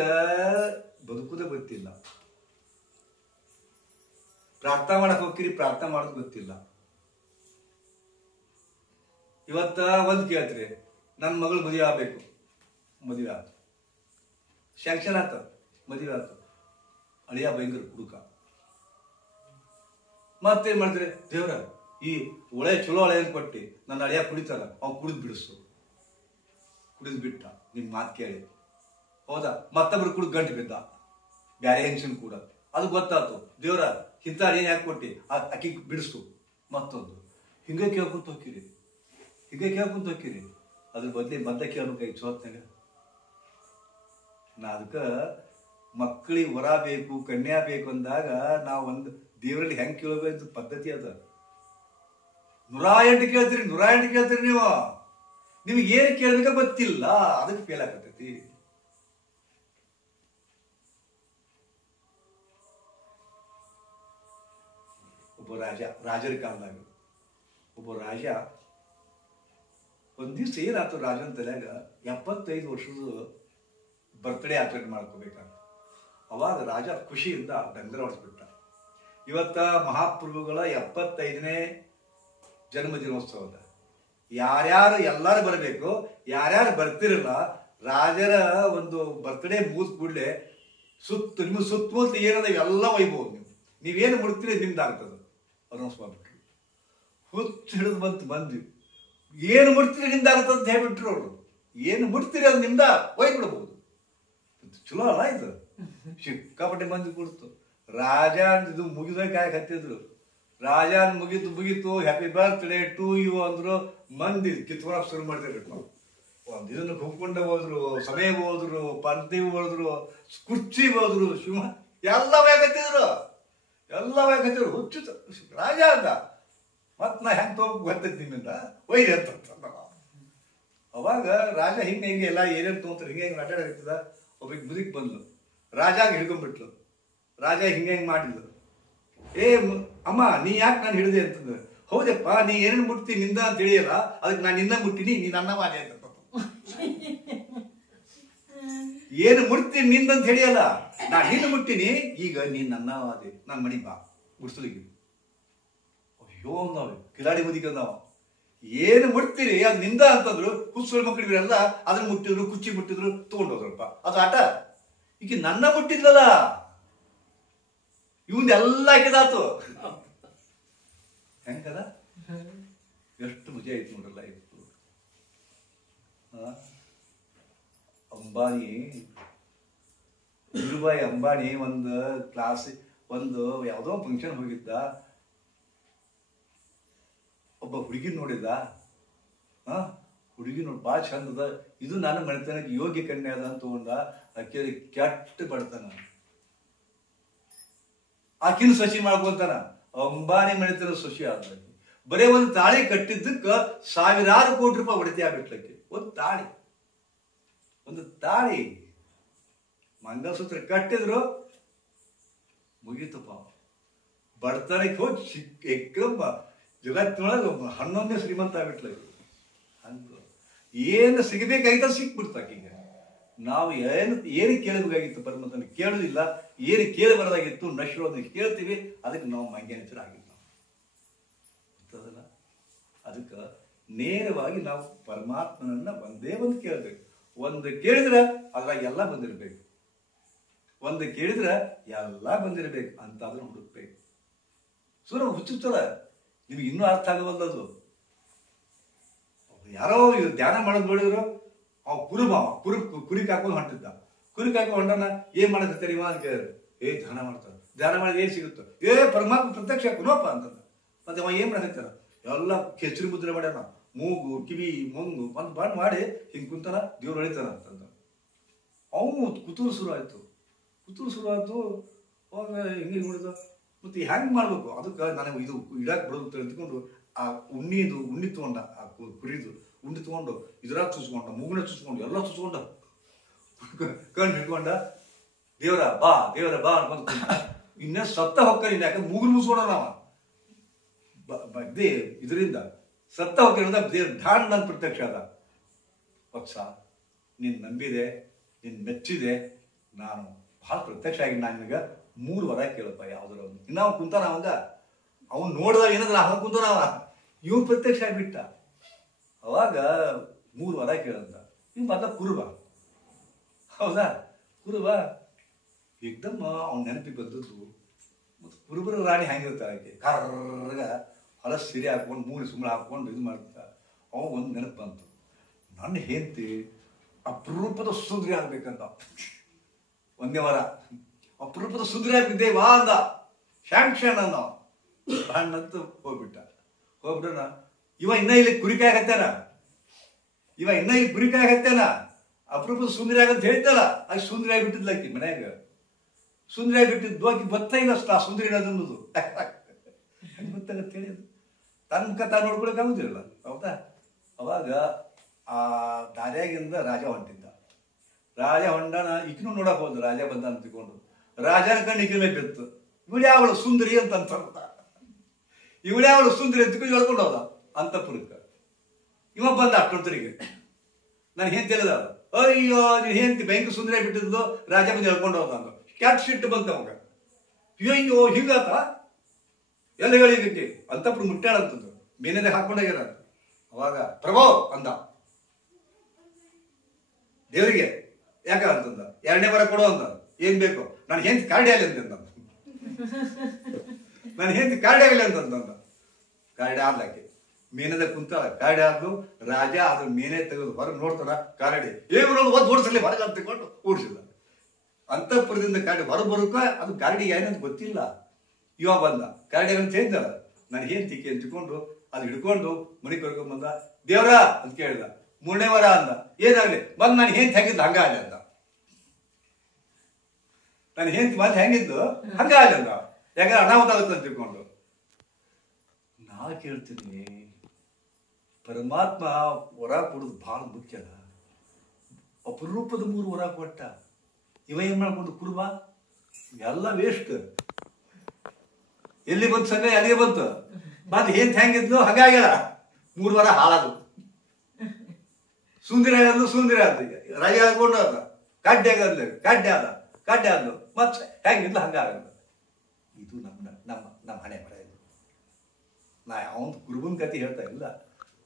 ಬದುಕುದೇ ಗೊತ್ತಿಲ್ಲ, ಪ್ರಾರ್ಥನಾ ಮಾಡಕ್ ಹೋಗ್ತೀರಿ, ಪ್ರಾರ್ಥನಾ ಮಾಡೋದು ಗೊತ್ತಿಲ್ಲ. ಇವತ್ತ ಒಂದ್ ಕೇಳ್ತೀರಿ, ನನ್ನ ಮಗಳು ಮದುವೆ ಆಗ್ಬೇಕು, ಮದುವೆ ಆಯ್ತು, ಶಾಂಕ್ಷನ್ ಆತ, ಮದುವೆ ಆಯ್ತು, ಅಳಿಯ ಭಯಂಕರ ಕುಡುಕ. ಮತ್ತೇನ್ ಮಾಡ್ತೀರಿ, ದೇವ್ರ ಈ ಒಳ್ಳೆ ಚಲೋ ಹಳೆಯನ್ನು ಕೊಟ್ಟಿ ನನ್ನ ಅಳಿಯ ಕುಡಿತಾರ, ಅವ್ನು ಕುಡಿದ್ ಬಿಡಿಸು. ಕುಡಿದ್ ಬಿಟ್ಟ, ನಿನ್ ಮಾತು ಕೇಳಿ ಹೌದಾ, ಮತ್ತೊಬ್ರು ಕುಡಿದ್ ಗಂಟು ಬಿದ್ದ, ಬ್ಯಾರೆ ಹೆಂಗಸನ್ ಕೂಡ. ಅದು ಗೊತ್ತಾಯ್ತು, ದೇವ್ರ ಇಂಥ ಅಳಿಯನ್ ಯಾಕೆ ಕೊಟ್ಟಿ, ಅಕ್ಕಿ ಬಿಡಿಸು. ಮತ್ತೊಂದು ಹಿಂಗೆ ಕೇಳ್ಕೊಂತ ಹೋಗ್ತೀರಿ, ಹಿಂಗೆ ಕೇಳ್ಕೊಂತ ಹೋಗ್ತೀರಿ. ಅದ್ರ ಬದ್ಲಿ ಮದ್ದ ಕೇಳ್ಬೇಕಾಗಿ ಚೋತ್ನಾಗ. ನಾ ಅದಕ್ಕ ಮಕ್ಕಳಿಗೆ ವರ ಬೇಕು, ಕನ್ಯಾ ಬೇಕು ಅಂದಾಗ ನಾವು ಒಂದು ದೇವರಲ್ಲಿ ಹೆಂಗ್ ಕೇಳಬೇಕು ಪದ್ಧತಿ ಅದ. 108 ಕೇಳ್ತೀರಿ, 108 ಕೇಳ್ತೀರಿ ನೀವು. ನಿಮ್ಗೆ ಏನ್ ಕೇಳ್ಬೇಕ ಗೊತ್ತಿಲ್ಲ, ಅದಕ್ಕೆ ಫೇಲ್ ಆಗತೈತಿ. ಒಬ್ಬ ರಾಜರ ಕಾಲದಾಗ ಒಬ್ಬ ರಾಜ ಒಂದ್ ದಿವ್ಸ ಏನಾಯ್ತು, ರಾಜನ ತಲೆಯಾಗ 75 ವರ್ಷದ ಬರ್ತ್ಡೇ ಆಚರಣೆ ಮಾಡ್ಕೋಬೇಕಂತ. ಅವಾಗ ರಾಜ ಖುಷಿಯಿಂದ ಡಂಗರ ಹೊಡೆಸ್ಬಿಟ್ಟ. ಇವತ್ತ ಮಹಾಪ್ರಭುಗಳ 75ನೇ ಜನ್ಮ ದಿನೋತ್ಸವದ ಯಾರ್ಯಾರು ಎಲ್ಲಾರು ಬರಬೇಕು, ಯಾರ್ಯಾರು ಬರ್ತಿರಲ್ಲ, ರಾಜರ ಒಂದು ಬರ್ತ್ಡೇ ಮುಗಿದ ಕೂಡಲೇ ನಿಮ್ಮ ಸುತ್ತಮುತ್ತ ಏನದ ಎಲ್ಲ ಒಯ್ಬೋದು. ನೀವೇನು ಮುಡ್ತೀರಿ ನಿಮ್ದಾಗ್ತದ ಅನೌನ್ಸ್ ಮಾಡ್ಬಿಟ್ರು. ಹುಚ್ಚು ಹಿಡಿದು ಬಂದ್ವಿ, ಏನು ಮುಡ್ತೀರಿ ನಿಮ್ದಾಗ್ತದ ಅಂತ ಹೇಳ್ಬಿಟ್ರು ಅವರು. ಏನು ಮುಡ್ತೀರಿ ಅದು ನಿಮ್ದ ಒಯ್ದ್ಬಿಡ್ಬೋದು. ಚಲೋ ಅಲ್ಲ ಇದು, ಸಿಕ್ಕಾಪಟ್ಟೆ ಮಂದಿ ಕೊಡ್ತು. ರಾಜ ಇದು ಮುಗಿದ ಕಾಯಕ್ ಹತ್ತಿದ್ರು. ರಾಜ ಮುಗೀತು, ಹ್ಯಾಪಿ ಬರ್ತ್ಡೇ ಟು ಯು ಅಂದ್ರು. ಮಂದಿ ಕಿತ್ಕೊಳಕ್ ಶುರು ಮಾಡ್ತಾರೆ. ಒಂದ್ ಇದನ್ನ ಕುಂಕೊಂಡ ಹೋದ್ರು, ಸಮಯ ಹೋದ್ರು, ಪಂಕ್ತಿ ಹೋದ್ರು, ಕುರ್ಚಿ ಹೋದ್ರು, ಶಿವ ಎಲ್ಲ ಬೇಕತ್ತಿದ್ರು, ಎಲ್ಲ ಬೇಕತ್ತಿದ್ರು. ಹುಚ್ಚು ರಾಜ ಅಂತ ಮತ್ ನಾ ಹೆಂಗ್ ತಗೋಕ್ ಗೊತ್ತೈತಿ ನಿಮ್ಮಿಂದ ಒಯ್ರಿ ಅಂತ. ಅವಾಗ ರಾಜ ಹಿಂಗೆ ಎಲ್ಲ ಏನೇನು ತೊಗೊಂತಾರೆ, ಹಿಂಗೆ ಆಟಾಡಾಗ್ತದ. ಒಬ್ಬ ಮುದುಕ್ ಬಂದ್ಲು, ರಾಜಾಗ ಹಿಡ್ಕೊಂಡ್ಬಿಟ್ಲು. ರಾಜ ಹಿಂಗೆ ಮಾಡಿದ್ಲು. ಅಮ್ಮ ನೀ ಯಾಕೆ ನಾನು ಹಿಡಿದೆ ಅಂತಂದ್ರೆ, ಹೌದಪ್ಪ ನೀ ಏನೇನು ಮುಟ್ತಿ ನಿಂದ ಅಂತ ತಿಳಿಯಲ್ಲ, ಅದಕ್ಕೆ ನಾನು ನಿನ್ನ ಮುಟ್ಟಿನಿ, ನೀನ್ ಅನ್ನ ಮಾಡಿ ಅಂತ. ಏನು ಮುಟ್ತೀನಿ ನಿಂದಂತ ಹೇಳಿಯಲ್ಲ, ನಾನು ನಿನ್ನ ಮುಟ್ಟಿನಿ, ಈಗ ನೀನ್ ನನ್ನ ಅದೇ ನನ್ನ ಮನಿ ಬಾ ಗುಡ್ಸಲಿಗೆ. ಅಯ್ಯೋ ನಾವ್ ಕಿಲಾಡಿ ಮುದಿಕ ನಾವು ಏನು ಮುಟ್ತೀರಿ ಅದು ನಿಂದ ಅಂತಂದ್ರು. ಹುಚ್ಚು ಮಕ್ಕಳಿಗೆಲ್ಲ ಅದನ್ನ ಮುಟ್ಟಿದ್ರು, ಕುಚ್ಚಿ ಮುಟ್ಟಿದ್ರು, ತಗೊಂಡೋದ್ರಪ್ಪ. ಅದು ಆಟ. ಈಗ ನನ್ನ ಮುಟ್ಟಿದ್ಲಲ್ಲ, ಇವಂದ ಎಲ್ಲ ಹಾಕಿದಾತು. ಹೆಂಗದ ಎಷ್ಟು ಮಜಾ ಆಯ್ತು ನೋಡ್ರಲ್ಲ. ಇತ್ತು ಅಂಬಾನಿ, ಧೀರುಭಾಯಿ ಅಂಬಾನಿ ಒಂದು ಯಾವುದೋ ಫಂಕ್ಷನ್ ಹೋಗಿದ್ದ. ಒಬ್ಬ ಹುಡುಗಿ ನೋಡಿದ. ಹುಡುಗಿ ನೋಡಿ ಭಾಳ ಚಂದದ, ಇದು ನಾನು ಮನೆತನಕ್ಕೆ ಯೋಗ್ಯ ಕನ್ಯೆ ಅದ ಅಂತ ತಗೊಂಡ. ಆಕೆ ಕೆಟ್ಟ ಬಡ್ತಾನ, ಆಕಿನ ಸಸಿ ಮಾಡ್ಕೊಂತಾನ. ಅಂಬಾನಿ ಮನೆತನ ಸಸಿ ಆದ. ಬರೇ ಒಂದು ತಾಳಿ ಕಟ್ಟಿದ್ದಕ್ಕ 1000 ಕೋಟಿ ರೂಪಾಯಿ ಹೊಡಿತಿ ಆಗ್ಬಿಟ್ಲಕ್ಕೆ. ಒಂದು ತಾಳಿ ಮಂಗಲಸೂತ್ರ ಕಟ್ಟಿದ್ರು, ಮುಗೀತಪ್ಪ. ಬಡತನಕ್ಕೆ ಹೋಗಿ ಎಕ್ಕಂಬ ಜಗತ್ತಿನೊಳಗೆ 11ನೇ ಶ್ರೀಮಂತ ಆಗ್ಬಿಟ್ಲ. ಹಂಗ ಏನು ಸಿಗಬೇಕಾಗಿತ್ತ ಸಿಕ್ಬಿಡ್ತಾಕೀಗ. ನಾವು ಏನು ಕೇಳಬೇಕಾಗಿತ್ತು ಪರಮಾತ್ಮನ ಕೇಳೋದಿಲ್ಲ, ಏನು ಕೇಳಬಾರ್ದಾಗಿತ್ತು ನಶ್ವರನ್ನ ಕೇಳ್ತೀವಿ. ಅದಕ್ಕೆ ನಾವು ಮಂಗ್ಯನಿತರ ಆಗಿದ್ದು ಗೊತ್ತದಲ್ಲ. ಅದಕ್ಕೆ ನೇರವಾಗಿ ನಾವು ಪರಮಾತ್ಮನನ್ನ ಒಂದೇ ಒಂದು ಕೇಳಬೇಕು. ಒಂದು ಕೇಳಿದ್ರೆ ಅದ್ರಾಗ ಎಲ್ಲ ಬಂದಿರ್ಬೇಕು, ಒಂದು ಕೇಳಿದ್ರೆ ಎಲ್ಲ ಬಂದಿರ್ಬೇಕು ಅಂತ ಅದನ್ನು ಹುಡುಕ್ಬೇಕು. ಸುರ ಹುಚ್ಚುತ್ತಲ್ಲ, ನಿಮ್ಗೆ ಇನ್ನೂ ಅರ್ಥ ಆಗವಲ್ಲದು. ಯಾರೋ ಧ್ಯಾನ ಮಾಡೋದು ನೋಡಿದ್ರು, ಅವ್ ಕುರಿಕ್ ಹಾಕೊಂಡು ಹೊಂಟಿದ್ದ. ಕುರಿಕ್ ಹಾಕೊಂಡು ಹೊಂಟನ, ಏನ್ ಮಾಡಕತ್ತೀರಿ ಇವ ಅಂತ ಕೇಳಿದ್ರು. ಧ್ಯಾನ ಮಾಡ್ತಾರ. ಧ್ಯಾನ ಮಾಡಿದ್ರೆ ಏನ್ ಸಿಗುತ್ತೋ, ಪರಮಾತ್ಮ ಪ್ರತ್ಯಕ್ಷ ಹಾಕೋನಪ್ಪ ಅಂತಂದ. ಮತ್ತೆ ಅವ ಏನ್ ಮಾಡಕತ್ತಾರ, ಎಲ್ಲ ಕೆಸರಿ ಮುದ್ರೆ ಮಾಡ್ಯಾನ. ಮೂಗು, ಕಿವಿ, ಮಂಗು ಒಂದು ಬಂದ್ ಮಾಡಿ ಹಿಂಗ್ ಕುಂತಾನ, ದೇವ್ರು ಹೊಳಿತಾನ ಅಂತಂದ. ಅವನು ಕುತೂಹಲ ಶುರು ಆಯ್ತು. ಅವಾಗ ಹಿಂಗೆ ನೋಡಿದ, ಮತ್ತೆ ಹೆಂಗ್ ಮಾಡ್ಬೇಕು, ಅದಕ್ಕೆ ನನಗೆ ಇದು ಇಡಾಕ್ ಬಿಡೋದು ತಿಳ್ಕೊಂಡು ಆ ಉಣ್ಣಿ ತಗೊಂಡ, ಆ ಕುರಿದು ಉಂಡಿ ತಗೊಂಡು ಇದ್ರಾಗ ಚುಚ್ಕೊಂಡ, ಮೂಗನ ಚುಚ್ಕೊಂಡು, ಎಲ್ಲ ಚುಚ್ಕೊಂಡ, ಕಣ್ಣು ಹಿಡ್ಕೊಂಡ. ದೇವರ ಬಾ ಅನ್ಕೊಂಡ್ ಇನ್ನೇ ಸತ್ತ ಹೊಕ್ಕ. ಯಾಕಂದ್ರೆ ಮೂಗು ಮುಸ್ಕೊಂಡ ನಾವ ಇದರಿಂದ ಸತ್ತ ಹೋಗಿರೋದ ದೇವ್ರ ಢಾಣ್ ನನ್ ಪ್ರತ್ಯಕ್ಷ ಅದ. ವತ್ಸ, ನೀನ್ ನಂಬಿದೆ, ನೀನ್ ಮೆಚ್ಚಿದೆ, ನಾನು ಬಹಳ ಪ್ರತ್ಯಕ್ಷ ಆಗಿ ನಾನು ನಿನಗೆ 3 ವರ ಕೇಳಪ್ಪ ಯಾವ್ದಾರ ಅವ್ನು. ಇನ್ನ ಅವ್ನು ಕುಂತಾನ, ಅವಂಗ ಅವ್ನು ನೋಡಿದಾಗ ಏನಾದ್ರ ಅವ ಕುಂತಾನವ, ಇವ್ ಪ್ರತ್ಯಕ್ಷ ಆಗ್ಬಿಟ್ಟ. ಅವಾಗ 3 ವರ ಕೇಳಂತ. ಇವ್ ಮೊದಲ ಕುರುಬ, ಹೌದಾ, ಕುರುಬ ಏಕ್ದಮ್ ಅವ್ನ ನೆನಪಿಗೆ ಬಂದದ್ದು. ಮತ್ತು ಕುರುಬರ ರಾಣಿ ಹೆಂಗಿರ್ತಾಳೆ ಆಕೆ, ಕರ್ರಗ ಹೊಲ ಸೀರೆ ಹಾಕೊಂಡು 3 ಸುಮ್ಮನೆ ಹಾಕೊಂಡು ಇದು ಮಾಡ್ತಾ. ಅವ ಒಂದು ನೆನಪು ಬಂತು, ನನ್ನ ಹೆಂಡತಿ ಅಪರೂಪದ ಸುಂದರಿ ಆಗ್ಬೇಕಂತ. 1ನೇ ವಾರ ಅಪರೂಪದ ಸುಂದರಿ ಆಗ್ಬಿದ್ದೆ ವಾ ಅಂದ. ಶಾಂಕ್ಷನ್ ಅನ್ನೋ ಹಣ್ಣಂತ ಹೋಗ್ಬಿಟ್ಟನ. ಇವ ಇನ್ನ ಇಲ್ಲಿ ಕುರಿಕಾಯಿ ಹತ್ತೇನ, ಅಪರೂಪದ ಸುಂದರಿ ಆಗಂತ ಹೇಳ್ತಲ್ಲ, ಆಗ ಸುಂದರಿ ಆಗಿಬಿಟ್ಟಿದ್ಲ ಆಕಿ ಮನ್ಯಾಗ. ಸುಂದರಿ ಆಗಿಬಿಟ್ಟಿದ್ದು ಆಕಿ ಗೊತ್ತಾಗಿಲ್ಲ ಅಷ್ಟು ಆ ಸುಂದರಿ ಅನ್ನೋದು. ಹೆಂಗೆ ಗೊತ್ತಾಗತ್ತೆ ಹೇಳಿ, ಅದು ತನ್ನ ಮುಖ ತಾನು ನೋಡ್ಕೊಳಕ್ ಆಗುದಿಲ್ಲ, ಹೌದಾ. ಅವಾಗ ಆ ದಾರ್ಯಾಗಿಂದ ರಾಜ ಹೊಂಟಿದ್ದ. ರಾಜ ಹೊಂಡನ ಈಕಿನೂ ನೋಡಕ್ ಹೋದ. ರಾಜ ಬಂದ ಅಂತ ತಿಳ್ಕೊಂಡು ರಾಜನ ಕಣ್ಣು ಈಕಿನ ಮೇಲೆ ಬಿತ್ತು. ಇವಳ್ಯಾವಳು ಸುಂದರಿ ಅಂತ ಇವಳ್ಯಾವಳು ಸುಂದರಿ ಅಂತ ಹೇಳ್ಕೊಂಡು ಹೋದ ಅಂತಪುರಕ್ಕೆ. ಇವ ಬಂದ ಅಷ್ಟೊತ್ತರಿಗೆ. ನಾನು ಹೆಂಡತಿ ಹೇಳಿದ, ಅಯ್ಯೋ ನೀನ್ ಹೆಂಡತಿ ಬ್ಯಾಂಕ್ ಸುಂದರಿ ಬಿಟ್ಟಿದ್ದು ರಾಜ ಬಂದು ಹೇಳ್ಕೊಂಡು ಹೋದ ಅಂದ. ಕ್ಯಾಟ್ ಸಿಟ್ಟು ಬಂತ ಅವಾಗ. ಅಯ್ಯೋ ಹಿಂಗಾತ ಎಲ್ಲ ಹೇಳಿದ್ದೆ ಅಂತಪುರ ಮುಟ್ಟಾಳಂತದ್ದು, ಮೇನೆದಾಗ ಹಾಕೊಂಡಾಗ್ಯಾರ. ಅವಾಗ ಪ್ರಭೋ ಅಂದ ದೇವರಿಗೆ. ಯಾಕ ಅಂತಂದ, 2ನೇ ವರ ಕೊಡು ಅಂದ. ಏನ್ ಬೇಕು? ನಾನು ಹೆಂಡತಿ ಕಾರ್ಡಿ ಆಗಲಿ ಅಂತಂದ. ನಾನು ಹೆಂಡತಿ ಕಾರ್ಡಿ ಆಗಲಿ ಅಂತಂದ. ಕಾರ್ಡಿ ಆದ್ಲಾಕೆ ಮೇನೆದಾಗ ಕುಂತಾಳ. ಕಾರ್ಡಿ ಆದ್ರು ರಾಜ ಅದ್ರ ಮೇನೆ ತೆಗೆದು ಹೊರಗೆ ನೋಡ್ತಾರ. ಕಾರ್ಡಿ ಏನು ಒದ್ದು ಓಡಿಸಲಿ ಹೊರಗೆ ಅಂತ ತಗೊಂಡು ಓಡಿಸಿಲ್ಲ. ಅಂತಃಪುರದಿಂದ ಕಾರ್ಡಿ ಹೊರಗೆ ಬರೋಕ ಅದು ಕಾರ್ಡಿ ಏನಂತ ಗೊತ್ತಿಲ್ಲ. ಇವ ಬಂದ ಕಾರ್ಡಿ ಅಂತ ಹೇಳ್ತಾರ. ನಾನು ಹೆಂಡತಿಕೆ ಅಂತಿಕೊಂಡು ಅದು ಹಿಡ್ಕೊಂಡು ಮನೆ ಕರ್ಕೊಂಡ್ ಬಂದ. ದೇವ್ರ ಅಂತ ಕೇಳಿದ. 3ನೇ ವಾರ ಅಂದ. ಏನಾಗ್ಲಿ ಬಂದ್ ನಾನು ಹೆಂಡತಿ ಹೆಂಗಿದ್ದು ಹಂಗಾಗಲಿ ಅಂದ. ನಾನು ಹೆಂಡತಿ ಮತ್ತೆ ಹೆಂಗಿದ್ದು ಹಂಗಾಗಲಿ ಅಂದ. ಯಾಕಂದ್ರೆ ಅನಾಹುತ ಆಗುತ್ತೆ ಅಂತ ತಿಳ್ಕೊಂಡು. ನಾ ಕೇಳ್ತೀನಿ, ಪರಮಾತ್ಮ ವರ ಕೊಡೋದು ಬಹಳ ಮುಖ್ಯ ಅಲ್ಲ. ಅಪರೂಪದ 3 ವರ ಕೊಟ್ಟ. ಇವ ಏನ್ ಮಾಡ್ಕೊಂಡು ಕುರುಬ ಎಲ್ಲ ವೇಸ್ಟ್. ಎಲ್ಲಿ ಬಂತು ಸಂಘ, ಅಲ್ಲಿಗೆ ಬಂತು. ಬಂದು ಹೆಂಗಿದ್ಲು ಹಂಗಾಗ್ಯಾಳ. 3 ವಾರ ಹಾಳದು. ಸುಂದರಿ ಆದ ರಾಜ ಹೇಳ್ಕೊಂಡು ಅದ. ಕಡ್ಡೆ ಆದ ಮತ್ತೆ ಹೆಂಗಿದ್ಲು ಹಂಗಾಗಲ್ಲ. ಇದು ನಮ್ಮ ಹಣೆ ಬರ. ಇದು ನಾ ಅವನ್ ಕುರುಬನ ಕತೆ ಹೇಳ್ತಾ ಇಲ್ಲ,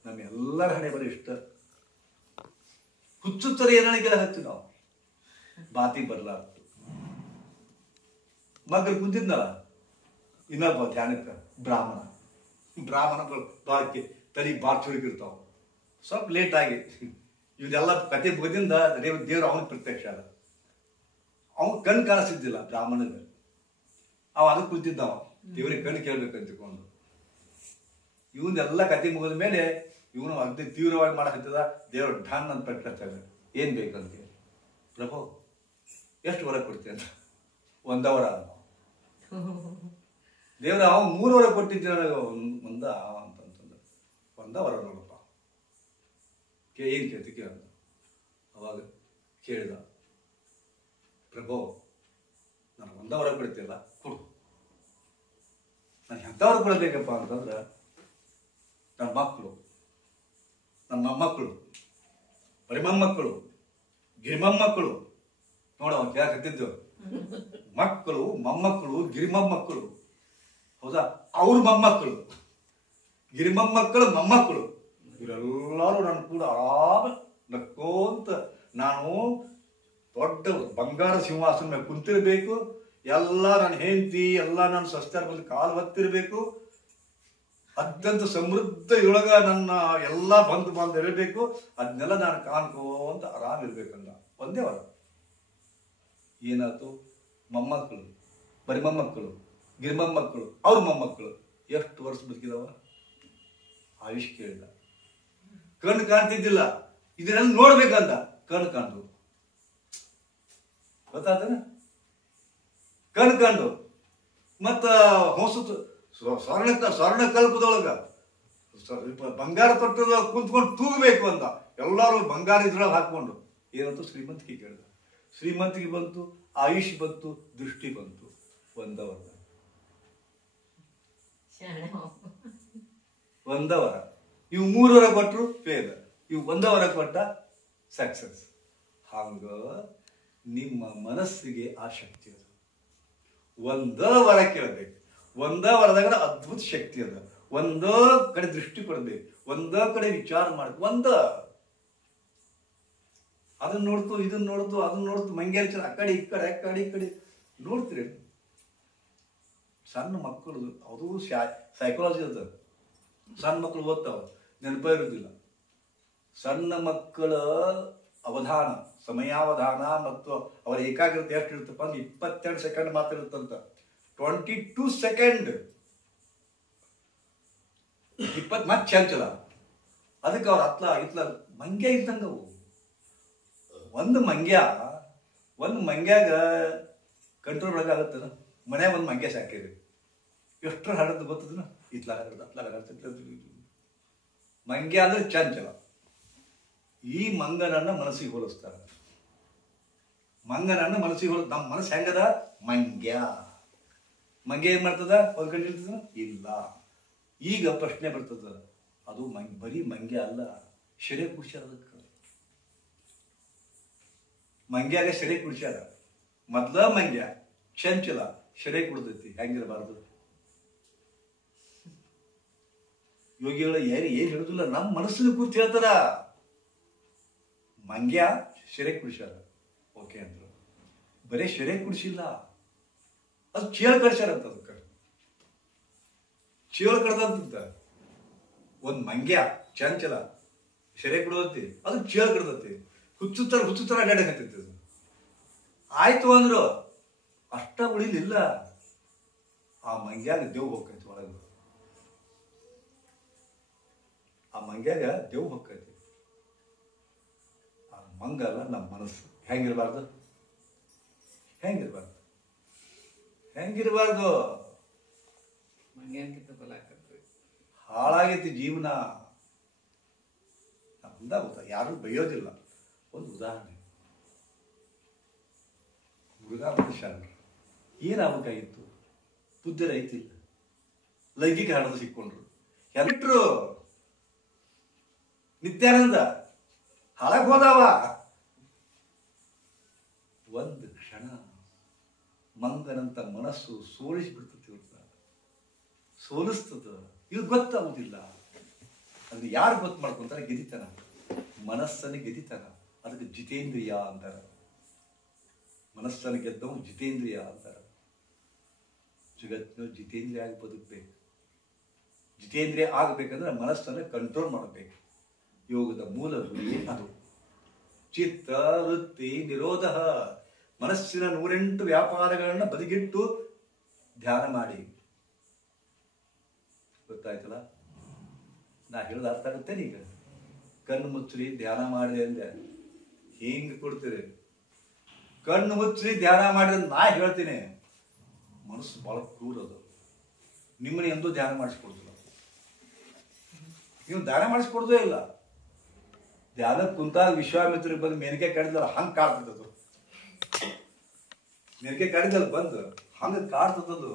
ನಮ್ಮೆಲ್ಲರ ಹಣೆ ಬರ ಇಷ್ಟ. ಹುಚ್ಚುತ್ತರ ಏನಾಣಿಕೆಲ್ಲ ಹತ್ತಿ ನಾವು ಬಾತಿ ಬರ್ಲಾರ್ದು. ಮಗರು ಕುಂತಿದ್ನಲ್ಲ ಇನ್ನೊಬ್ಬ ಧ್ಯಾನಕ್ಕೆ ಬ್ರಾಹ್ಮಣಗಳು ಬಾಳಕ್ಕೆ ತಲೆ ಚುರುಕಿರ್ತಾವ. ಸ್ವಲ್ಪ ಲೇಟ್ ಆಗಿ ಇವನ್ನೆಲ್ಲ ಕತೆ ಮುಗಿದಿಂದ ದೇವ್ರು ಅವನ ಪ್ರತ್ಯಕ್ಷ ಅದ. ಅವನ್ ಕಣ್ಣು ಕಾಣಿಸ್ತಿದ್ದಿಲ್ಲ ಬ್ರಾಹ್ಮಣಗ. ಅವ ಅದಕ್ಕೆ ಕುಂತಿದ್ದವ ದೇವ್ರಿಗೆ ಕಣ್ಣು ಕೇಳ್ಬೇಕಂತ ತಿಳ್ಕೊಂಡು. ಇವನ್ನೆಲ್ಲ ಕತೆ ಮುಗಿದ ಮೇಲೆ ಇವನು ಅಗ್ದಿ ತೀವ್ರವಾಗಿ ಮಾಡಕತ್ತಿದ. ದೇವ್ರ ಢಾನ್ ಅಂತ ಪ್ರಕಟಿಸ್ತಾರೆ. ಏನ್ ಬೇಕಂತ ಹೇಳಿ, ಪ್ರಭು ಎಷ್ಟು ವರ ಕೊಡ್ತೀಯ ಅಂತ. 1 ವರ ಅದ. ದೇವ್ರ ಅವ 3 ವರ ಕೊಟ್ಟಿದ್ದ ಅಂತಂದ. 1 ವರ ನೋಡಪ್ಪ, ಏನ್ ಕೇಳ್ತಿ ಕೇಳ. ಅವಾಗ ಕೇಳಿದ, ಪ್ರಭು ನಾನು 1 ವರ ಕೊಡ್ತೀಯಲ್ಲ ಕೊಡು. ನಾನು ಎಂಥ ವರ ಕೊಡಬೇಕಪ್ಪ ಅಂತಂದ್ರೆ, ನನ್ನ ಮಕ್ಕಳು, ನನ್ನ ಮೊಮ್ಮಕ್ಕಳು, ಪರಿಮೊಮ್ಮಕ್ಕಳು, ಗಿರಿಮೊಮ್ಮಕ್ಕಳು. ನೋಡ ಅವ್ನು ಕೇಳಕತ್ತಿದ್ದು ಮಕ್ಕಳು, ಮೊಮ್ಮಕ್ಕಳು, ಗಿರಿಮೊಮ್ಮಕ್ಕಳು, ಹೌದಾ, ಅವ್ರ ಮೊಮ್ಮಕ್ಕಳು, ಗಿರಿಮೊಮ್ಮಕ್ಕಳು, ಮೊಮ್ಮಕ್ಕಳು ಇವರೆಲ್ಲರೂ ನನ್ನ ಕೂಡ ಆರಾಮ ನಕ್ಕೋಂತ ನಾನು ದೊಡ್ಡ ಬಂಗಾರ ಸಿಂಹಾಸನ ಮೇಲೆ ಕುಂತಿರ್ಬೇಕು. ಎಲ್ಲ ನನ್ನ ಹೆಂಡತಿ ಎಲ್ಲ ನನ್ನ ಸಸ್ತಾರ ಬಂದು ಕಾಲು ಹೊತ್ತಿರ್ಬೇಕು. ಅತ್ಯಂತ ಸಮೃದ್ಧ ಇೊಳಗ ನನ್ನ ಎಲ್ಲ ಬಂಧು ಬಾಂಧವ ಇರಬೇಕು. ಅದನ್ನೆಲ್ಲ ನಾನು ಕಾಣ್ಕೋಂತ ಆರಾಮ್ ಇರ್ಬೇಕಂದ. 1ನೇ ವರ. ಏನಾಯ್ತು? ಮೊಮ್ಮಕ್ಕಳು, ಪರಿಮೊಮ್ಮಕ್ಕಳು, ಗಿರಿಮೊಮ್ಮಕ್ಕಳು, ಅವ್ರ ಮೊಮ್ಮಕ್ಕಳು ಎಷ್ಟು ವರ್ಷ ಬದುಕಿದವ? ಆಯುಷ್ ಕೇಳಿದ. ಕಣ್ಣು ಕಾಣ್ತಿದ್ದಿಲ್ಲ, ಇದನ್ನೆಲ್ಲ ನೋಡ್ಬೇಕಂದ. ಕಣ್ಣು ಕಾಣ್ದು ಗೊತ್ತಾತನ? ಕಣ್ಣು ಕಾಣ್ದು ಮತ್ತ ಹೊಸತು ಸ್ವರ್ಣ ಕಲ್ಪದೊಳಗ ಬಂಗಾರ ತೊಟ್ಟದ ಕುಂತ್ಕೊಂಡು ತೂಗಬೇಕು ಅಂದ. ಎಲ್ಲರೂ ಬಂಗಾರ ಇದ್ರೊಳಗೆ ಹಾಕೊಂಡು. ಏನಂತ? ಶ್ರೀಮಂತಿಕೆ ಕೇಳಿದ. ಶ್ರೀಮಂತಿಗೆ ಬಂತು, ಆಯುಷ್ ಬಂತು, ದೃಷ್ಟಿ ಬಂತು. 1 ವರ. 1 ವರ. ಇವು 3 ವರ ಕೊಟ್ಟರು ಫೇಲ್. ಇವು 1 ವರ ಕೊಟ್ಟ ಸಕ್ಸಸ್. ಹಂಗ ನಿಮ್ಮ ಮನಸ್ಸಿಗೆ ಆ ಶಕ್ತಿ ಅದು. ಒಂದ ವರ ಕೇಳಬೇಕು. ಒಂದ ವರದಾಗ ಅದ್ಭುತ ಶಕ್ತಿ ಅದ. ಒಂದ ಕಡೆ ದೃಷ್ಟಿ ಕೊಡ್ಬೇಕು, ಒಂದ ಕಡೆ ವಿಚಾರ ಮಾಡ್ಬೇಕು. ಅದನ್ನ ನೋಡ್ತು, ಇದನ್ನ ನೋಡ್ತು, ಅದನ್ನ ನೋಡ್ತು, ಮಂಗ್ಯಾರ ಆ ಕಡೆ ಈ ಕಡೆ ಈ ಕಡೆ ನೋಡ್ತೀರಿ. ಸಣ್ಣ ಮಕ್ಕಳು ಅದು ಸೈಕಾಲಜಿ ಅದ. ಸಣ್ಣ ಮಕ್ಕಳು ಓದ್ತಾವ, ನೆನಪ ಇರುವುದಿಲ್ಲ. ಸಣ್ಣ ಮಕ್ಕಳ ಅವಧಾನ, ಸಮಯಾವಧಾನ ಮತ್ತು ಅವರ ಏಕಾಗ್ರತೆ ಎಷ್ಟು ಇರುತ್ತಪ್ಪ ಅಂದ್ರೆ 22 ಸೆಕೆಂಡ್ ಮಾತ್ರ ಇರುತ್ತಂತ. 22 ಸೆಕೆಂಡ್ 20 ಮತ್ತೆ ಚಂಚಲ. ಅದಕ್ಕೆ ಅವ್ರ ಇತ್ಲ ಮಂಗ್ಯ ಇದ್ದಂಗ ಅವು. ಒಂದು ಮಂಗ್ಯಾಗ ಕಂಟ್ರೋಲ್ ಒಳಗಾಗತ್ತದ. ಮನ್ಯಾಗ ಒಂದು ಮಂಗ್ಯ ಸಾಕಿರಿ, ಎಷ್ಟರ ಹರಡ್ದು ಗೊತ್ತದನ, ಇತ್ಲಾಗ ಮಂಗ್ಯ ಅಂದ್ರೆ ಚಂಚಲ. ಈ ಮಂಗನನ್ನ ಮನಸ್ಸಿಗೆ ಹೋಲಿಸ್ತಾರ. ಮಂಗನನ್ನ ಮನಸ್ಸಿಗೆ ನಮ್ಮ ಮನಸ್ಸು ಹೆಂಗದ? ಮಂಗ್ಯ ಏನ್ ಮಾಡ್ತದ? ಹೊಲ್ಕೊಂಡಿರ್ತದ ಇಲ್ಲ. ಈಗ ಪ್ರಶ್ನೆ ಬರ್ತದ, ಅದು ಬರೀ ಮಂಗ್ಯ ಅಲ್ಲ, ಶೆರೆ ಕುಡ್ಸ್ಯಾರ. ಅದಕ್ಕೆ ಮಂಗ್ಯಾಗ ಶೆರೆ ಕುಡ್ಸ್ಯಾರ. ಮೊದ್ಲ ಮಂಗ್ಯ ಚಂಚಲ, ಶೆರೆ ಕುಡ್ದೈತಿ. ಹೆಂಗಿರಬಾರ್ದು? ಯೋಗಿಗಳ ಏನ್ ಹೇಳುದಿಲ್ಲ, ನಮ್ಮ ಮನಸ್ಸಿನ ಕೂರ್ತಿ ಹೇಳ್ತಾರ. ಮಂಗ್ಯ ಶೆರೆ ಕುಡಿಸ್ಯಾರ, ಓಕೆ ಅಂದ್ರು. ಬರೀ ಶೆರೆ ಕುಡಿಸಿಲ್ಲ, ಅದು ಚೇಳು ಕಡ್ಸ್ಯಾರಂತ. ಅದಕ್ಕೆ ಚೇಳು ಕಡ್ದಂತ. ಒಂದ್ ಮಂಗ್ಯ ಚಂಚಲ ಶೆರೆ ಕುಡ್ದತಿ, ಅದು ಚೇಳು ಕಡ್ದತಿ. ಹುಚ್ಚುತ್ತರ ಅಡ್ಡಾಡಕತ್ತೈತಿ. ಅದು ಆಯ್ತು ಅಂದ್ರು, ಅಷ್ಟ ಉಳಿಲಿಲ್ಲ. ಆ ಮಂಗ್ಯಾಗ ದೇವ್ ಹೋಗ್ತೈತಿ ಒಳಗೆ. ಆ ಮಂಗ್ಯಾಗ ದೇವ್ ಹೋಗ್ತೈತಿ. ಆ ಮಂಗಲ್ಲ ನಮ್ಮ ಮನಸ್ಸು. ಹೆಂಗಿರ್ಬಾರ್ದು? ಹಾಳಾಗೈತಿ ಜೀವನ. ಗೊತ್ತಾ, ಯಾರು ಬೈಯೋದಿಲ್ಲ. ಒಂದು ಉದಾಹರಣೆ, ಮೃಗ ಮನುಷ್ಯರು ಏನಾಗಬೇಕಾಗಿತ್ತು? ಬುದ್ಧಿ ರೈತಿಲ್ಲ, ಲೈಂಗಿಕ ಹಣದ ಸಿಕ್ಕೊಂಡ್ರು. ಎಲ್ಟ್ರು ನಿತ್ಯಾನಂದ ಹಾಳಾಗ್ ಹೋದಾವ. ಒಂದು ಕ್ಷಣ ಮಂಗನಂತ ಮನಸ್ಸು ಸೋಲಿಸ್ಬಿಡ್ತದೆ, ಸೋಲಿಸ್ತದ. ಇದು ಗೊತ್ತಾಗುದಿಲ್ಲ. ಅದನ್ನ ಯಾರು ಗೊತ್ತು ಮಾಡ್ಕೊಂತಾರೆ? ಗೆದಿತಾನ, ಮನಸ್ಸನ್ನು ಗೆದಿತಾನ. ಅದಕ್ಕೆ ಜಿತೇಂದ್ರಿಯ ಅಂತಾರ. ಮನಸ್ಸನ್ನು ಗೆದ್ದವು ಜಿತೇಂದ್ರಿಯ ಅಂತಾರ. ಜಗತ್ತಿನ ಜಿತೇಂದ್ರಿಯ ಆಗಿ ಬದುಕಬೇಕು. ಜಿತೇಂದ್ರಿಯ ಆಗಬೇಕಂದ್ರೆ ಮನಸ್ಸನ್ನು ಕಂಟ್ರೋಲ್ ಮಾಡಬೇಕು. ಯೋಗದ ಮೂಲ ಗುರಿ ಅದು. ಚಿತ್ತ ವೃತ್ತಿ ನಿರೋಧ. ಮನಸ್ಸಿನ 108 ವ್ಯಾಪಾರಗಳನ್ನ ಬದಿಗಿಟ್ಟು ಧ್ಯಾನ ಮಾಡಿ. ಗೊತ್ತಾಯ್ತಲ್ಲ? ನಾ ಹೇಳೋದು ಅರ್ಥ ಆಗುತ್ತೇನೆ? ಈಗ ಕಣ್ಣು ಮುಚ್ಚಿ ಧ್ಯಾನ ಮಾಡಿದೆ ಅಂದ್ರೆ ಹಿಂಗೆ ಕೊಡ್ತೀರಿ. ಕಣ್ಣು ಮುಚ್ಚಿ ಧ್ಯಾನ ಮಾಡಿದ್ರೆ ನಾ ಹೇಳ್ತೀನಿ, ಮನಸ್ಸು ಬಹಳ ಕ್ರೂರದು. ನಿಮ್ಮನ್ನ ಎಂದೂ ಧ್ಯಾನ ಮಾಡಿಸ್ಕೊಡ್ತಿಲ್ಲ. ನೀವು ಧ್ಯಾನ ಮಾಡಿಸ್ಕೊಡ್ದೇ ಇಲ್ಲ. ಧ್ಯಾನ ಕುಂತಾಗ ವಿಶ್ವಾಮಿತ್ರಿಗೆ ಬಂದು ಮೇನಿಕೆ ಕಾಡಿದಲ್ಲ, ಹಂಗೆ ಕಾಡ್ತದದು. ಮೇನಿಕೆ ಕಾಡಿದಲ್ಲ ಬಂದು ಹಂಗೆ ಕಾಡ್ತದದು.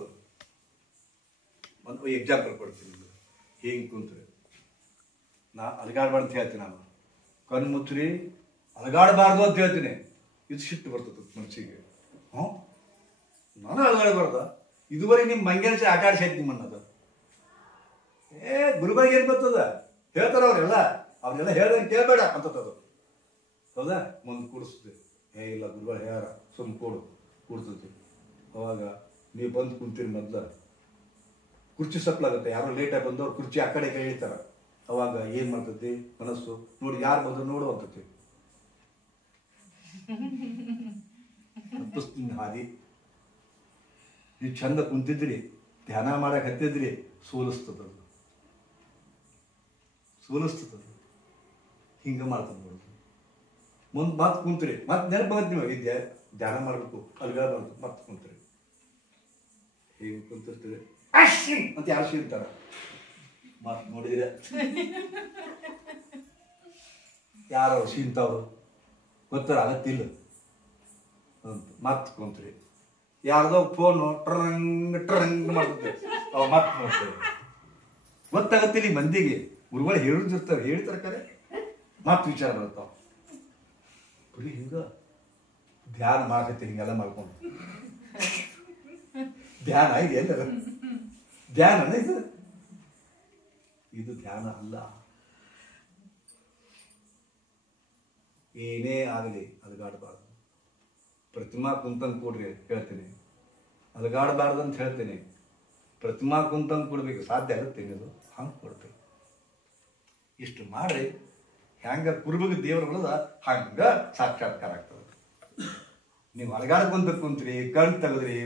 ಒಂದು ಎಕ್ಸಾಂಪಲ್ ಕೊಡ್ತೀನಿ. ಹಿಂಗೆ ಕುಂತ್ರಿ ನಾ ಅಲಗಾಡ್ಬಾರ್ದು ಅಂತ ಹೇಳ್ತೀನಿ. ನಾನು ಕಣ್ಣು ಮುಚ್ಚ್ರಿ ಅಲಗಾಡಬಾರ್ದು ಅಂತ ಹೇಳ್ತೀನಿ. ಇದು ಸಿಟ್ಟು ಬರ್ತದ ಮನಸ್ಸಿಗೆ. ನಾನು ಅಲಗಾಡಬಾರ್ದ? ಇದುವರೆಗೆ ನಿಮ್ಮ ಮಂಗೇನ ಆಟ ಆಡಿಸೈತಿ ನಿಮ್ಮನ್ನದು. ಗುರುಗಳಿಗೆ ಏನು ಬರ್ತದ? ಹೇಳ್ತಾರ ಅವರೆಲ್ಲ ಹೇಳ್ದಂಗೆ ಕೇಳಬೇಡ ಅಂತದ್ದು. ಹೌದಾ? ಮುಂದೆ ಕೂಡಿಸ್ತದೆ. ಇಲ್ಲ ಗುರುಗಳು ಹೇಳ್ಯಾರ, ಸುಮ್ಮ ಕೂಡ್ತೈತಿ. ಅವಾಗ ನೀವು ಬಂದು ಕುಂತೀರಿ. ಮೊದ್ಲ ಕುರ್ಚಿ ಸಪ್ಲಾಗುತ್ತೆ. ಯಾರೋ ಲೇಟಾಗಿ ಬಂದವ್ರು ಕುರ್ಚಿ ಆ ಕಡೆ ಹೇಳ್ತಾರ. ಅವಾಗ ಏನ್ ಮಾಡ್ತೈತಿ ಮನಸ್ಸು? ನೋಡಿ ಯಾರು ಬಂದ್ರು ನೋಡುವಂತತಿ. ಹಾದಿ ನೀವು ಚಂದ ಕುಂತಿದ್ರಿ, ಧ್ಯಾನ ಮಾಡಕ್ ಹತ್ತಿದ್ರಿ, ಸೋಲಿಸ್ತದದು. ಹಿಂಗ ಮಾಡ್ತದ ನೋಡ್ರಿ. ಮುಂದ್ ಮತ್ ಕುಂತ್ರಿ, ಮತ್ ನೆನಪಾಗತ್ತೆ ನಿಮಗೆ ಧ್ಯಾನ ಮಾಡ್ಬೇಕು, ಅಲ್ಗಾಡ್ಬಾರ್ದು. ಮತ್ ಕುಂತ್ರಿ, ಹೀಗೆ ಕುಂತಿರ್ತೀರಿ. ಅಂತ ಯಾರು ಸಿಗ್ತಾರ? ಮತ್ ನೋಡಿದ್ರ ಯಾರು ಸೀಂತವ್ರು ಗೊತ್ತಾರ? ಆಗತ್ತಿಲ್ಲ ಅಂತ ಮತ್ ಕುಂತ್ರಿ. ಯಾರ್ದೋ ಫೋನು ಟ್ರಂಗ್ ಮಾಡ್ತೈತೆ, ಅವ ಮತ್ ನೋಡ್ತೇವೆ. ಗೊತ್ತಾಗತ್ತಿಲ್ಲ ಈ ಮಂದಿಗೆ. ಗುರುಗಳು ಹೇಳಿರ್ತಾರೆ, ಹೇಳ್ತಾರೆ ಕರೆ, ಮತ್ ವಿಚಾರ ಬರ್ತಾವ. ಬರೀ ಹಿಂಗ ಧ್ಯಾನ ಮಾಡಕತ್ತಿ, ಹಿಂಗೆಲ್ಲ ಮಾಡ್ಕೊಂಡು ಧ್ಯಾನ ಇದೆ ಎಲ್ಲ ಧ್ಯಾನ ಇದು ಇದು ಧ್ಯಾನ ಅಲ್ಲ. ಏನೇ ಆಗಲಿ ಅಲಗಾಡಬಾರ್ದು. ಪ್ರತಿಮಾ ಕುಂತಂಗೆ ಕೊಡ್ರಿ ಹೇಳ್ತೀನಿ, ಅಲಗಾಡಬಾರ್ದು ಅಂತ ಹೇಳ್ತೀನಿ. ಪ್ರತಿಮಾ ಕುಂತಂಗೆ ಕೊಡ್ಬೇಕು, ಸಾಧ್ಯ ಆಗುತ್ತೆ ಇದು, ಹಂಗೆ ಕೊಡ್ಬೇಕು. ಇಷ್ಟು ಮಾಡ್ರಿ, ಹೆಂಗ ಕುರುಬಗೆ ದೇವರುಗಳದ ಹಂಗ ಸಾಕ್ಷಾತ್ಕಾರ ಆಗ್ತದೆ. ನೀವು ಅಲಗಾಡ್ಕೊಂತ ಕುಂತ್ರಿ, ಕಣ್ ತೆಗದ್ರಿ,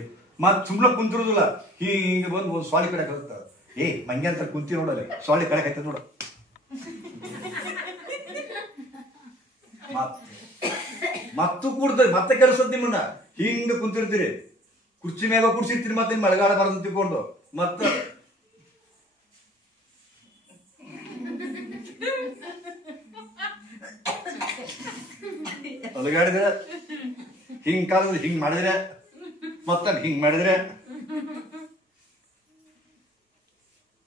ಮತ್ ಸುಮ್ಮನೆ ಕುಂತಿರೋದಿಲ್ಲ, ಹಿಂಗೆ ಬಂದು ಒಂದು ಸೊಳ್ಳೆ ಕಡೆ ಕಲಿತ ಮಂಗ್ಯ ಅಂತ ಕುಂತಿ ನೋಡಲ್ಲ, ಸೊಳ್ಳೆ ಕಡೆ ಆಯ್ತದ ನೋಡ. ಮತ್ತು ಕೂಡ್ತಾರೆ, ಮತ್ತೆ ಕೆಲಸದ್ ನಿಮ್ಮನ್ನ ಹಿಂಗ ಕುಂತಿರ್ತೀರಿ, ಕುರ್ಚಿ ಮ್ಯಾಗ ಕುಡ್ಸಿರ್ತೀರಿ, ಮತ್ತೆ ನಿಮ್ ಅಲಗಾಡಬಾರ್ದು ತಿಳ್ಕೊಂಡು ಮತ್ತ ಅಲಗಾಡಿದ್ರೆ ಹಿಂಗ್ ಕಾಲದ್ರೆ ಹಿಂಗ್ ಮಾಡಿದ್ರೆ ಮತ್ತ ಹಿಂಗ್ ಮಾಡಿದ್ರೆ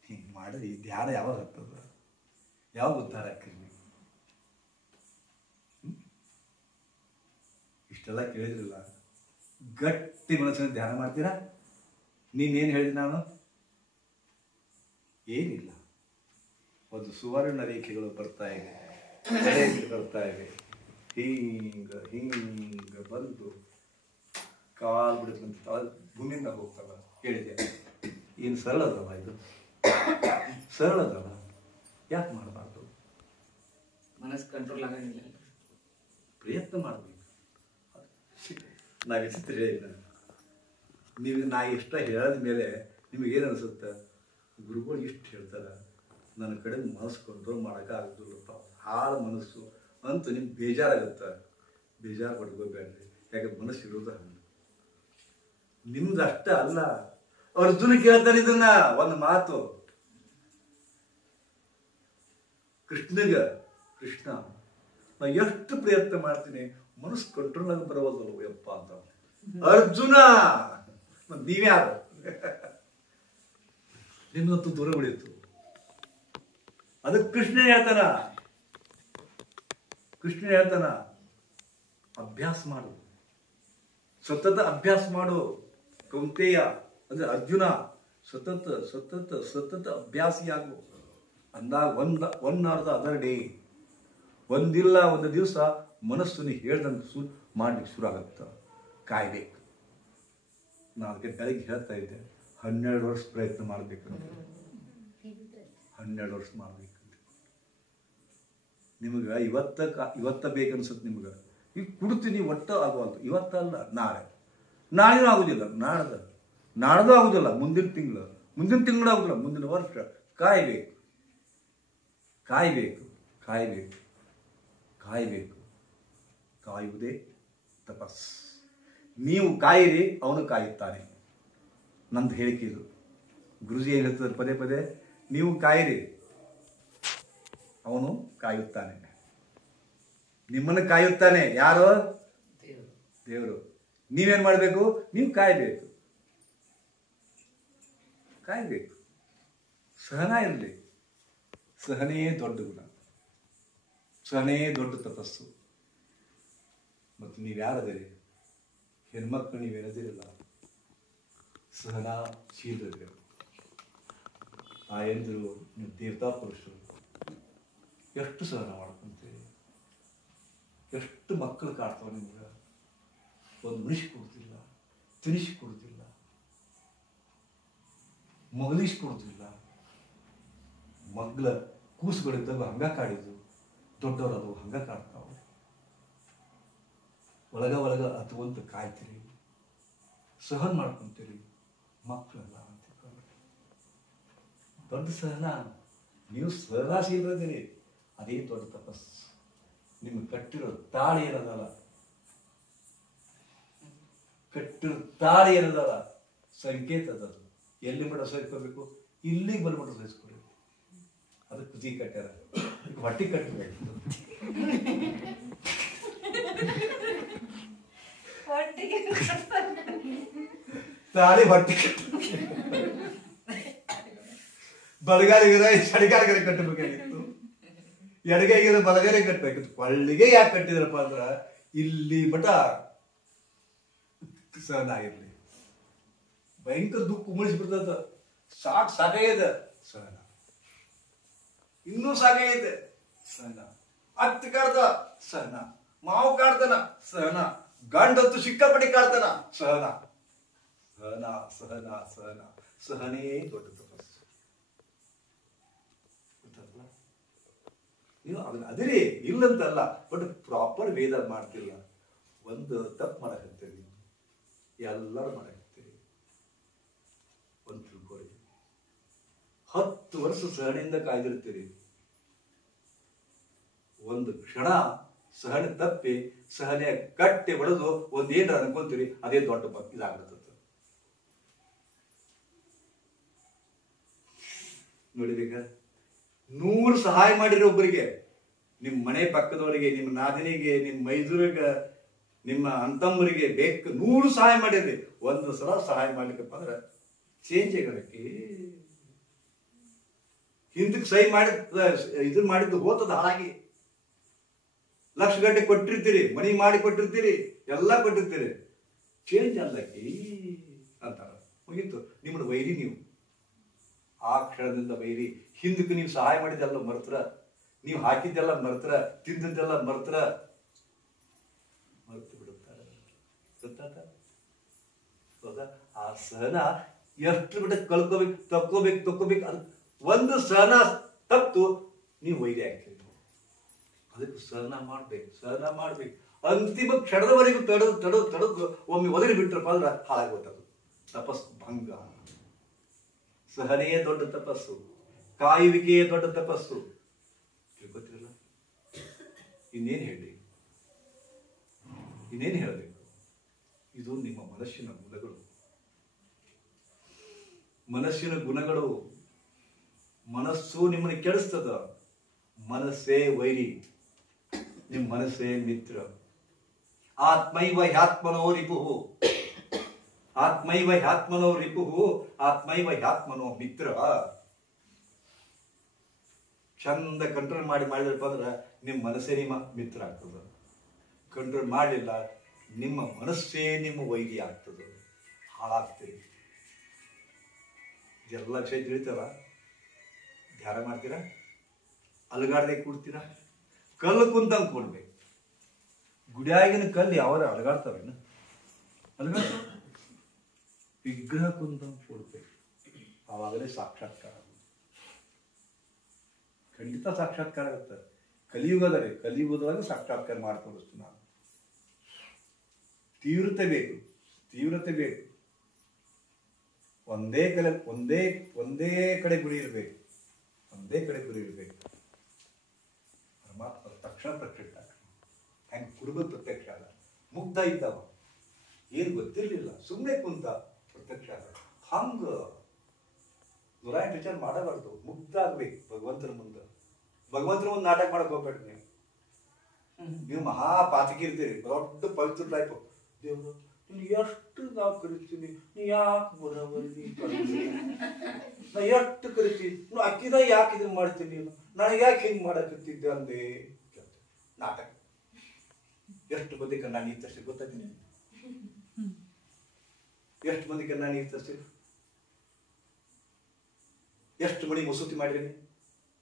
ಹಿಂಗ್ ಮಾಡಿದ್ರೆ ಈ ಧ್ಯಾನ ಯಾವಾಗ ಆಗ್ತದ? ಯಾವಾಗ ಉದ್ಧಾರ ಆಗ್ತೀರಿ? ಇಷ್ಟೆಲ್ಲ ಕೇಳಿದ್ರಲ್ಲ, ಗಟ್ಟಿ ಮನಸ್ಸಿನ ಧ್ಯಾನ ಮಾಡ್ತೀರಾ? ನೀನೇನು ಹೇಳಿದೆ ನಾನು? ಏನಿಲ್ಲ, ಒಂದು ಸುವರ್ಣ ರೇಖೆಗಳು ಬರ್ತಾ ಇವೆ, ಬರ್ತಾ ಇವೆ, ಹಿಂಗ ಹಿಂಗ ಬಂದು ಕಾಲು ಬಿಡುತ್ತಂತ ಭೂಮಿಯಿಂದ ಹೋಗ್ತಲ್ಲ. ಹೇಳಿದೆ ಏನು ಸರಳ ಅದಲ್ಲ, ಇದು ಸರಳ ಅದಲ್ಲ, ಯಾಕೆ ಮಾಡಬಾರ್ದು? ಮನಸ್ಸು ಕಂಟ್ರೋಲ್ ಆಗಂಗಿಲ್ಲ, ಪ್ರಯತ್ನ ಮಾಡಬೇಕು. ನಾ ವಿಚಿತ್ರ ಹೇಳಿದ ನೀವು, ನಾ ಇಷ್ಟ ಹೇಳಿದ ಮೇಲೆ ನಿಮಗೇನು ಅನಿಸುತ್ತೆ? ಗುರುಗಳು ಇಷ್ಟು ಹೇಳ್ತಾರೆ, ನನ್ನ ಕಡೆ ಮನಸ್ಸು ಕಂಟ್ರೋಲ್ ಮಾಡೋಕೆ ಆಗೋದಿಲ್ಲಪ್ಪ, ಹಾಳು ಮನಸ್ಸು ಅಂತೂ ನಿಮ್ಗೆ ಬೇಜಾರಾಗುತ್ತೆ. ಬೇಜಾರು ಪಡ್ಕೋಬೇಡ್ರಿ, ಯಾಕೆ ಮನಸ್ಸು ಇರೋದು ಹಂಗೆ. ನಿಮ್ದು ಅಷ್ಟ ಅಲ್ಲ, ಅರ್ಜುನ ಕೇಳ್ತಾನೆ ಇದನ್ನ ಒಂದು ಮಾತು ಕೃಷ್ಣಗ, ಕೃಷ್ಣ ನಾ ಎಷ್ಟು ಪ್ರಯತ್ನ ಮಾಡ್ತೀನಿ, ಮನಸ್ಸು ಕಂಟ್ರೋಲ್ ಆಗಿ ಬರೋದಲ್ವ ಯಪ್ಪ ಅಂತ. ಅರ್ಜುನ ನೀವ್ಯಾರು? ನಿಮ್ದಂತೂ ದೂರ ಉಳಿಯಿತು. ಅದಕ್ಕೆ ಕೃಷ್ಣ ಹೇಳ್ತಾನ ಅಭ್ಯಾಸ ಮಾಡು, ಸತತ ಅಭ್ಯಾಸ ಮಾಡು ಕೌಂತೆಯ, ಅಂದ್ರೆ ಅರ್ಜುನ, ಸತತ ಸತತ ಸತತ ಅಭ್ಯಾಸಿಯಾಗು ಅಂದಾಗ one are the other day, ಒಂದಿಲ್ಲ ಒಂದು ದಿವಸ ಮನಸ್ಸನ್ನು ಹೇಳ್ದಂಗೆ ಮಾಡ್ಲಿಕ್ಕೆ ಶುರು ಆಗತ್ತ. ಕಾಯ್ಬೇಕು. ನಾನು ಅದಕ್ಕೆ ಬೆಳಗ್ಗೆ ಹೇಳ್ತಾ ಇದ್ದೆ, 12 ವರ್ಷ ಪ್ರಯತ್ನ ಮಾಡಬೇಕು, 12 ವರ್ಷ ಮಾಡ್ಬೇಕು. ನಿಮ್ಗೆ ಇವತ್ತ ಬೇಕನ್ಸುತ್ತೆ ನಿಮ್ಗೆ, ಈಗ ಕುಡ್ತೀನಿ ಒಟ್ಟ ಆಗುವಲ್ದು. ಇವತ್ತಲ್ಲ, ನಾಳೆನೂ ಆಗುದಿಲ್ಲ, ನಾಡ್ದು ಆಗುದಿಲ್ಲ, ಮುಂದಿನ ತಿಂಗಳು ಆಗುದಿಲ್ಲ, ಮುಂದಿನ ವರ್ಷ. ಕಾಯ್ಬೇಕು, ಕಾಯುವುದೇ ತಪಸ್. ನೀವು ಕಾಯಿರಿ, ಅವನು ಕಾಯುತ್ತಾನೆ. ನಂದು ಹೇಳಿಕೆ ಇದು. ಗುರುಜಿ ಏನು ಹೇಳ್ತಾರೆ ಪದೇ ಪದೇ, ನೀವು ಕಾಯಿರಿ, ಅವನು ಕಾಯುತ್ತಾನೆ. ನಿಮ್ಮನ್ನು ಕಾಯುತ್ತಾನೆ. ಯಾರು? ದೇವರು. ನೀವೇನ್ ಮಾಡಬೇಕು? ನೀವು ಕಾಯ್ಬೇಕು. ಸಹನ ಇರಲಿ. ಸಹನೇ ದೊಡ್ಡ ಗುಣ, ಸಹನೇ ದೊಡ್ಡ ತಪಸ್ಸು. ಮತ್ತು ನೀವ್ಯಾರದಿರಿ? ಹೆಣ್ಮಕ್ಳು ನೀವೇನದಿರಲ್ಲ, ಸಹನಾಶೀಲರು, ತಾಯಂದಿರು, ನೀವು ದೇವತಾ ಪುರುಷರು. ಎಷ್ಟು ಸಹನ ಮಾಡ್ಕೊಂತೀರಿ, ಎಷ್ಟು ಮಕ್ಕಳು ಕಾಡ್ತಾವ ನಿಮ್ಗೆ. ಒಂದು ಉಣಿಸ್ಕೊಡ್ತಿಲ್ಲ, ತಿನಿಸ್ಕೊಡ್ತಿಲ್ಲ, ಮಗಳಿಸ್ಕೊಡ್ತಿಲ್ಲ. ಮಗ್ಳ ಕೂಸುಗಳಿದ್ದಾಗ ಹಂಗ ಕಾಡಿದ್ದು, ದೊಡ್ಡವರದು ಹಂಗ ಕಾಡ್ತಾವ. ಒಳಗ ಹತ್ತುವಂತ ಕಾಯ್ತೀರಿ, ಸಹನ ಮಾಡ್ಕೊಂತೀರಿ. ಮಕ್ಕಳಲ್ಲ ಅಂತ ದೊಡ್ಡ ಸಹನ. ನೀವು ಸಹನಾಶೀಲರಿದ್ದೀರಿ, ಅದೇ ದೊಡ್ಡ ತಪಸ್ಸು. ನಿಮ್ಗೆ ಕಟ್ಟಿರೋ ತಾಳಿ ಏನದಲ್ಲ, ಸಂಕೇತ ಅದದು. ಎಲ್ಲಿ ಮಟ್ಟ ಸಹಿಸ್ಕೋಬೇಕು? ಇಲ್ಲಿಗೆ ಬಂದ್ಬಿಟ್ಟು ಸಹಿಸ್ಕೊಡ್ಬೇಕು. ಅದಕ್ಕೆ ಕುದಿ ಕಟ್ಟ್ಯಾರ, ಹೊಟ್ಟಿ ಕಟ್ಟಬೇಕು. ತಾಳಿ ಹೊಟ್ಟಿ ಬಲಗಾಲಿಗೆ ಚಳಿಗಾಲಿಗೆ ಕಟ್ಟಬೇಕಾಗಿತ್ತು, ಎಡಗೈಗೆ ಬಲಗಾಲಿ ಕಟ್ಟಬೇಕಿತ್ತು. ಕೊಳ್ಳಿಗೆ ಯಾಕೆ ಕಟ್ಟಿದ್ರಪ್ಪ ಅಂದ್ರ ಇಲ್ಲಿ ಮಠ ಸಹನ ಆಗಿರ್ಲಿ. ಭಯಂಕರ ದುಃಖ ಉಮಳಿಸ್ಬಿಡ್ತದ. ಸಾಕಾಗ್ಯದ ಸಹನ, ಇನ್ನೂ ಸಾಕಾಗೈತೆ ಸಹನ. ಅತ್ತೆ ಕಾಡ್ದ ಸಹನ, ಮಾವು ಕಾಡ್ತಾನ ಸಹನ, ಗಂಡತ್ತು ಸಿಕ್ಕಾಪಟ್ಟೆ ಕಾಡ್ತಾನ ಸಹನ. ಸಹನ ಸಹನ ಸಹನ ಸಹನೇ ದೊಡ್ಡ ತಪಸ್ಸು. ನೀವು ಅದನ್ನ ಅದಿರಿ ಇಲ್ಲಂತಲ್ಲ, ಬಟ್ ಪ್ರಾಪರ್ ವೇದ ಮಾಡ್ತಿಲ್ಲ. ಒಂದು ತಪ್ಪು ಮಾಡಕತ್ತೀರಿ, ಎಲ್ಲರೂ ಮಾಡಕತ್ತೀರಿ. ಒಂದು ತಿಳ್ಕೊಳ್ಳಿ, 10 ವರ್ಷ ಸಹನೆಯಿಂದ ಕಾಯ್ದಿರ್ತೀರಿ. ಒಂದು ಕ್ಷಣ ಸಹನೆ ತಪ್ಪಿ ಸಹನೆ ಕಟ್ಟಿ ಹೊಡೆದು ಒಂದೇನು ಅನ್ಕೊಂತೀರಿ, ಅದೇ ದೊಡ್ಡ ಇದಾಗ್ತದೆ. ನೋಡಿಬೇಕ, 100 ಸಹಾಯ ಮಾಡಿರಿ ಒಬ್ಬರಿಗೆ, ನಿಮ್ಮ ಮನೆ ಪಕ್ಕದವರಿಗೆ, ನಿಮ್ಮ ನಾದಿನಿಗೆ, ನಿಮ್ಮ ಮೈದೂರಿಗೆ, ನಿಮ್ಮ ಅಂತಮ್ಮರಿಗೆ ಬೇಕು 100 ಸಹಾಯ ಮಾಡಿರಿ. ಒಂದು ಸಲ ಸಹಾಯ ಮಾಡ್ಲಿಕ್ಕಪ್ಪ ಅಂದ್ರೆ ಚೇಂಜ್ ಆಗಕ್ಕೆ ಹಿಂದಕ್ಕೆ ಸಹಿ ಇದನ್ನ ಮಾಡಿದ್ದು ಹೋತದ ಹಾಗೆ. ಲಕ್ಷ ಗಂಟೆ ಕೊಟ್ಟಿರ್ತೀರಿ, ಮನಿ ಮಾಡಿ ಕೊಟ್ಟಿರ್ತೀರಿ, ಎಲ್ಲ ಕೊಟ್ಟಿರ್ತೀರಿ, ಚೇಂಜ್ ಅಲ್ಲಕ್ಕಿ ಅಂತಾರ. ಮುಗೀತು, ನಿಮ್ಮನ್ನ ವೈರಿ ನೀವು. ಆ ಕ್ಷಣದಿಂದ ವೈರಿ. ಹಿಂದಕ್ಕೆ ನೀವು ಸಹಾಯ ಮಾಡಿದ್ದೆಲ್ಲ ಮರ್ತ್ರ, ನೀವು ಹಾಕಿದ್ದೆಲ್ಲ ಮರ್ತ್ರ, ತಿಂದದ್ದೆಲ್ಲ ಮರ್ತ್ರ, ಮರ್ತು ಬಿಡುತ್ತಾರೆ. ಗೊತ್ತಾತ? ಹೌದಾ? ಆ ಸಹನ ಎಷ್ಟು ಬಿಟ್ಟ ಕಲ್ಕೋಬೇಕು, ತಕ್ಕೋಬೇಕು. ಅದು ಒಂದು ಸಹನ ತಪ್ಪು ನೀವು ವೈರಿ ಆಗ್ತೀರಿ. ಅದಕ್ಕೆ ಸಹನ ಮಾಡ್ಬೇಕು. ಅಂತಿಮ ಕ್ಷಣದವರೆಗೂ ತಡೆದು ಒಮ್ಮೆ ಒದರಿ ಬಿಟ್ರಪ್ಪ ಅಂದ್ರೆ ಹಾಳಾಗೋತದು. ತಪಸ್ಸು ಭಂಗ. ಸಹನೆಯೇ ದೊಡ್ಡ ತಪಸ್ಸು, ಕಾಯುವಿಕೆಯೇ ದೊಡ್ಡ ತಪಸ್ಸು. ತಿಳ್ಕೊತಿರಲ್ಲ? ಇನ್ನೇನು ಹೇಳಬೇಕು? ಇದು ನಿಮ್ಮ ಮನಸ್ಸಿನ ಗುಣಗಳು. ಮನಸ್ಸಿನ ಗುಣಗಳು. ಮನಸ್ಸು ನಿಮ್ಮನ್ನು ಕೆಡಿಸ್ತದ. ಮನಸ್ಸೇ ವೈರಿ, ನಿಮ್ಮ ಮನಸ್ಸೇ ಮಿತ್ರ. ಆತ್ಮೈವ ಹ್ಯಾತ್ಮನೋ ರಿಪುಃ, ಆತ್ಮೈವ ಹ್ಯಾತ್ಮನೋ ರಿಪುಃ, ಆತ್ಮೈವ ಹ್ಯಾತ್ಮನೋ ಮಿತ್ರ. ಚಂದ ಕಂಟ್ರೋಲ್ ಮಾಡಿದ್ರಪ್ಪ ಅಂದ್ರೆ ನಿಮ್ಮ ಮನಸ್ಸೇ ನಿಮ್ಮ ಮಿತ್ರ ಆಗ್ತದ. ಕಂಟ್ರೋಲ್ ಮಾಡಲಿಲ್ಲ, ನಿಮ್ಮ ಮನಸ್ಸೇ ನಿಮ್ಮ ವೈರಿ ಆಗ್ತದೆ, ಹಾಳಾಗ್ತೀರಿ. ಇದೆಲ್ಲ ವಿಷಯ ತಿಳಿತಾರ? ಧ್ಯಾನ ಮಾಡ್ತೀರಾ? ಅಲಗಾಡದೆ ಕೂಡ್ತೀರಾ? ಕಲ್ಲು ಕುಂತಂಗೆ ಕೂಡ್ಬೇಕು. ಗುಡಿಯಾಗಿನ ಕಲ್ಲು ಯಾವಾಗ ಅಲಗಾಡ್ತಾವೇನು? ಅಲಗಾಡ್ತಾವ? ವಿಗ್ರಹ ಕುಂತಂಗೆ ಕೂಡ್ಬೇಕು. ಆವಾಗಲೇ ಸಾಕ್ಷಾತ್ಕಾರ. ಖಂಡಿತ ಸಾಕ್ಷಾತ್ಕಾರ ಆಗುತ್ತೆ. ಕಲಿಯುಗದಾಗ ಸಾಕ್ಷಾತ್ಕಾರ ಮಾಡ್ಕೊಂಡು ನಾನು. ತೀವ್ರತೆ ಬೇಕು. ಒಂದೇ ಕಡೆ ಗುರಿ ಇರಬೇಕು. ಪರಮಾತ್ಮ ತಕ್ಷಣ ಪ್ರತ್ಯಕ್ಷ. ಹೆಂಗೆ ಕುರುಬ ಪ್ರತ್ಯಕ್ಷ ಆದ. ಮುಗ್ಧ ಇದ್ದಾವ, ಏನು ಗೊತ್ತಿರಲಿಲ್ಲ, ಸುಮ್ಮನೆ ಕುಂತ ಪ್ರತ್ಯಕ್ಷ ಆದ. ಹಂಗ 108 ವಿಚಾರ ಮಾಡಬಾರ್ದು. ಮುಗ್ಧ ಆಗ್ಬೇಕು ಭಗವಂತನ ಮುಂದೆ ನಾಟಕ ಮಾಡಕ್ ಹೋಗ್ಬೇಡ್ರಿ. ನೀವು ಮಹಾಪಾತಕಿರ್ತೀರಿ, ದೊಡ್ಡ ಪವಿತ್ರ ಟೈಪ್. ದೇವರು ನೀನು ಎಷ್ಟು ನಾವು ಕರಿತೀನಿ, ನೀ ಯಾಕೆ ಬರವಲ್ಲಿ ನಾ ಎಷ್ಟು ಕರಿತೀನಿ, ನೀವು ಅಕ್ಕಿದ ಯಾಕೆ ಇದನ್ನ ಮಾಡ್ತೀನಿ, ನನಗೆ ಯಾಕೆ ಹಿಂಗೆ ಮಾಡಕತ್ತಿದ್ದೆ ಅಂದೆ. ನಾಟಕ. ಎಷ್ಟು ಮಂದಿ ಕನ್ನ ನೀರು ತರಿಸಿ ಗೊತ್ತಾಗ್ತೀನಿ? ಎಷ್ಟು ಮಂದಿ ಕನ್ನ ನೀರು ತರಿಸಿ, ಎಷ್ಟು ಮಣಿ ಮುಸುತಿ ಮಾಡಿದ್ದೀನಿ.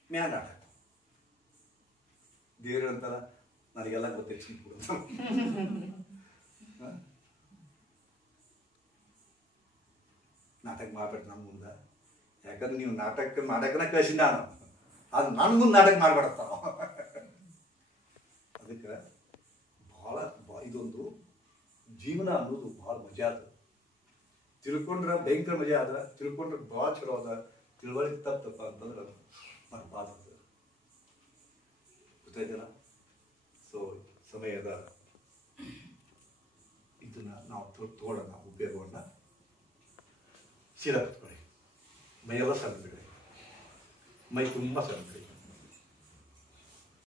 ಮ್ಯಾ ನಾಟಕ. ದೇವ್ರ ಅಂತಾರ ನನಗೆಲ್ಲ ಗೊತ್ತಿಲ್ಲ. ನಾಟಕ ಮಾಡ್ಬೇಡ್ರಿ ನಮ್ಮ ಮುಂದೆ. ಯಾಕಂದ್ರೆ ನೀವು ನಾಟಕ ಮಾಡಕ್ಕನ ಕಳಿಸಿ ನಾನು, ಅದು ನನ್ನ ಮುಂದೆ ನಾಟಕ ಮಾಡ್ಬೇಡತ್ತಾವ. ಅದಕ್ಕೆ ಬಹಳ ಇದೊಂದು ಜೀವನ ಅನ್ನೋದು ಬಹಳ ಮಜಾ ಅದ. ತಿಳ್ಕೊಂಡ್ರೆ ಭಯಂಕರ ಮಜಾ ಅದ, ತಿಳ್ಕೊಂಡ್ರೆ ಬಹಳ ಚಲೋ ಅದ. ತಿಳುವಳಿಕೆ ತಪ್ಪಪ್ಪ ಅಂತಂದ್ರೆ ಬಾದ ಗೊತ್ತಾಯ್ತಲ್ಲ. ಸೊ ಸಮಯದ ಇದನ್ನ ನಾವು ತಗೊಳ್ಳೋಣ, ಉಪಯೋಗವನ್ನ. ಶಿರ ಕತ್ಕೊಳ್ಳಿ, ಮೈಯೆಲ್ಲ ಸಣ್ಣ ಬಿಡಿ, ಮೈ ತುಂಬ ಸಣ್ಣ ಬಿಡಿ.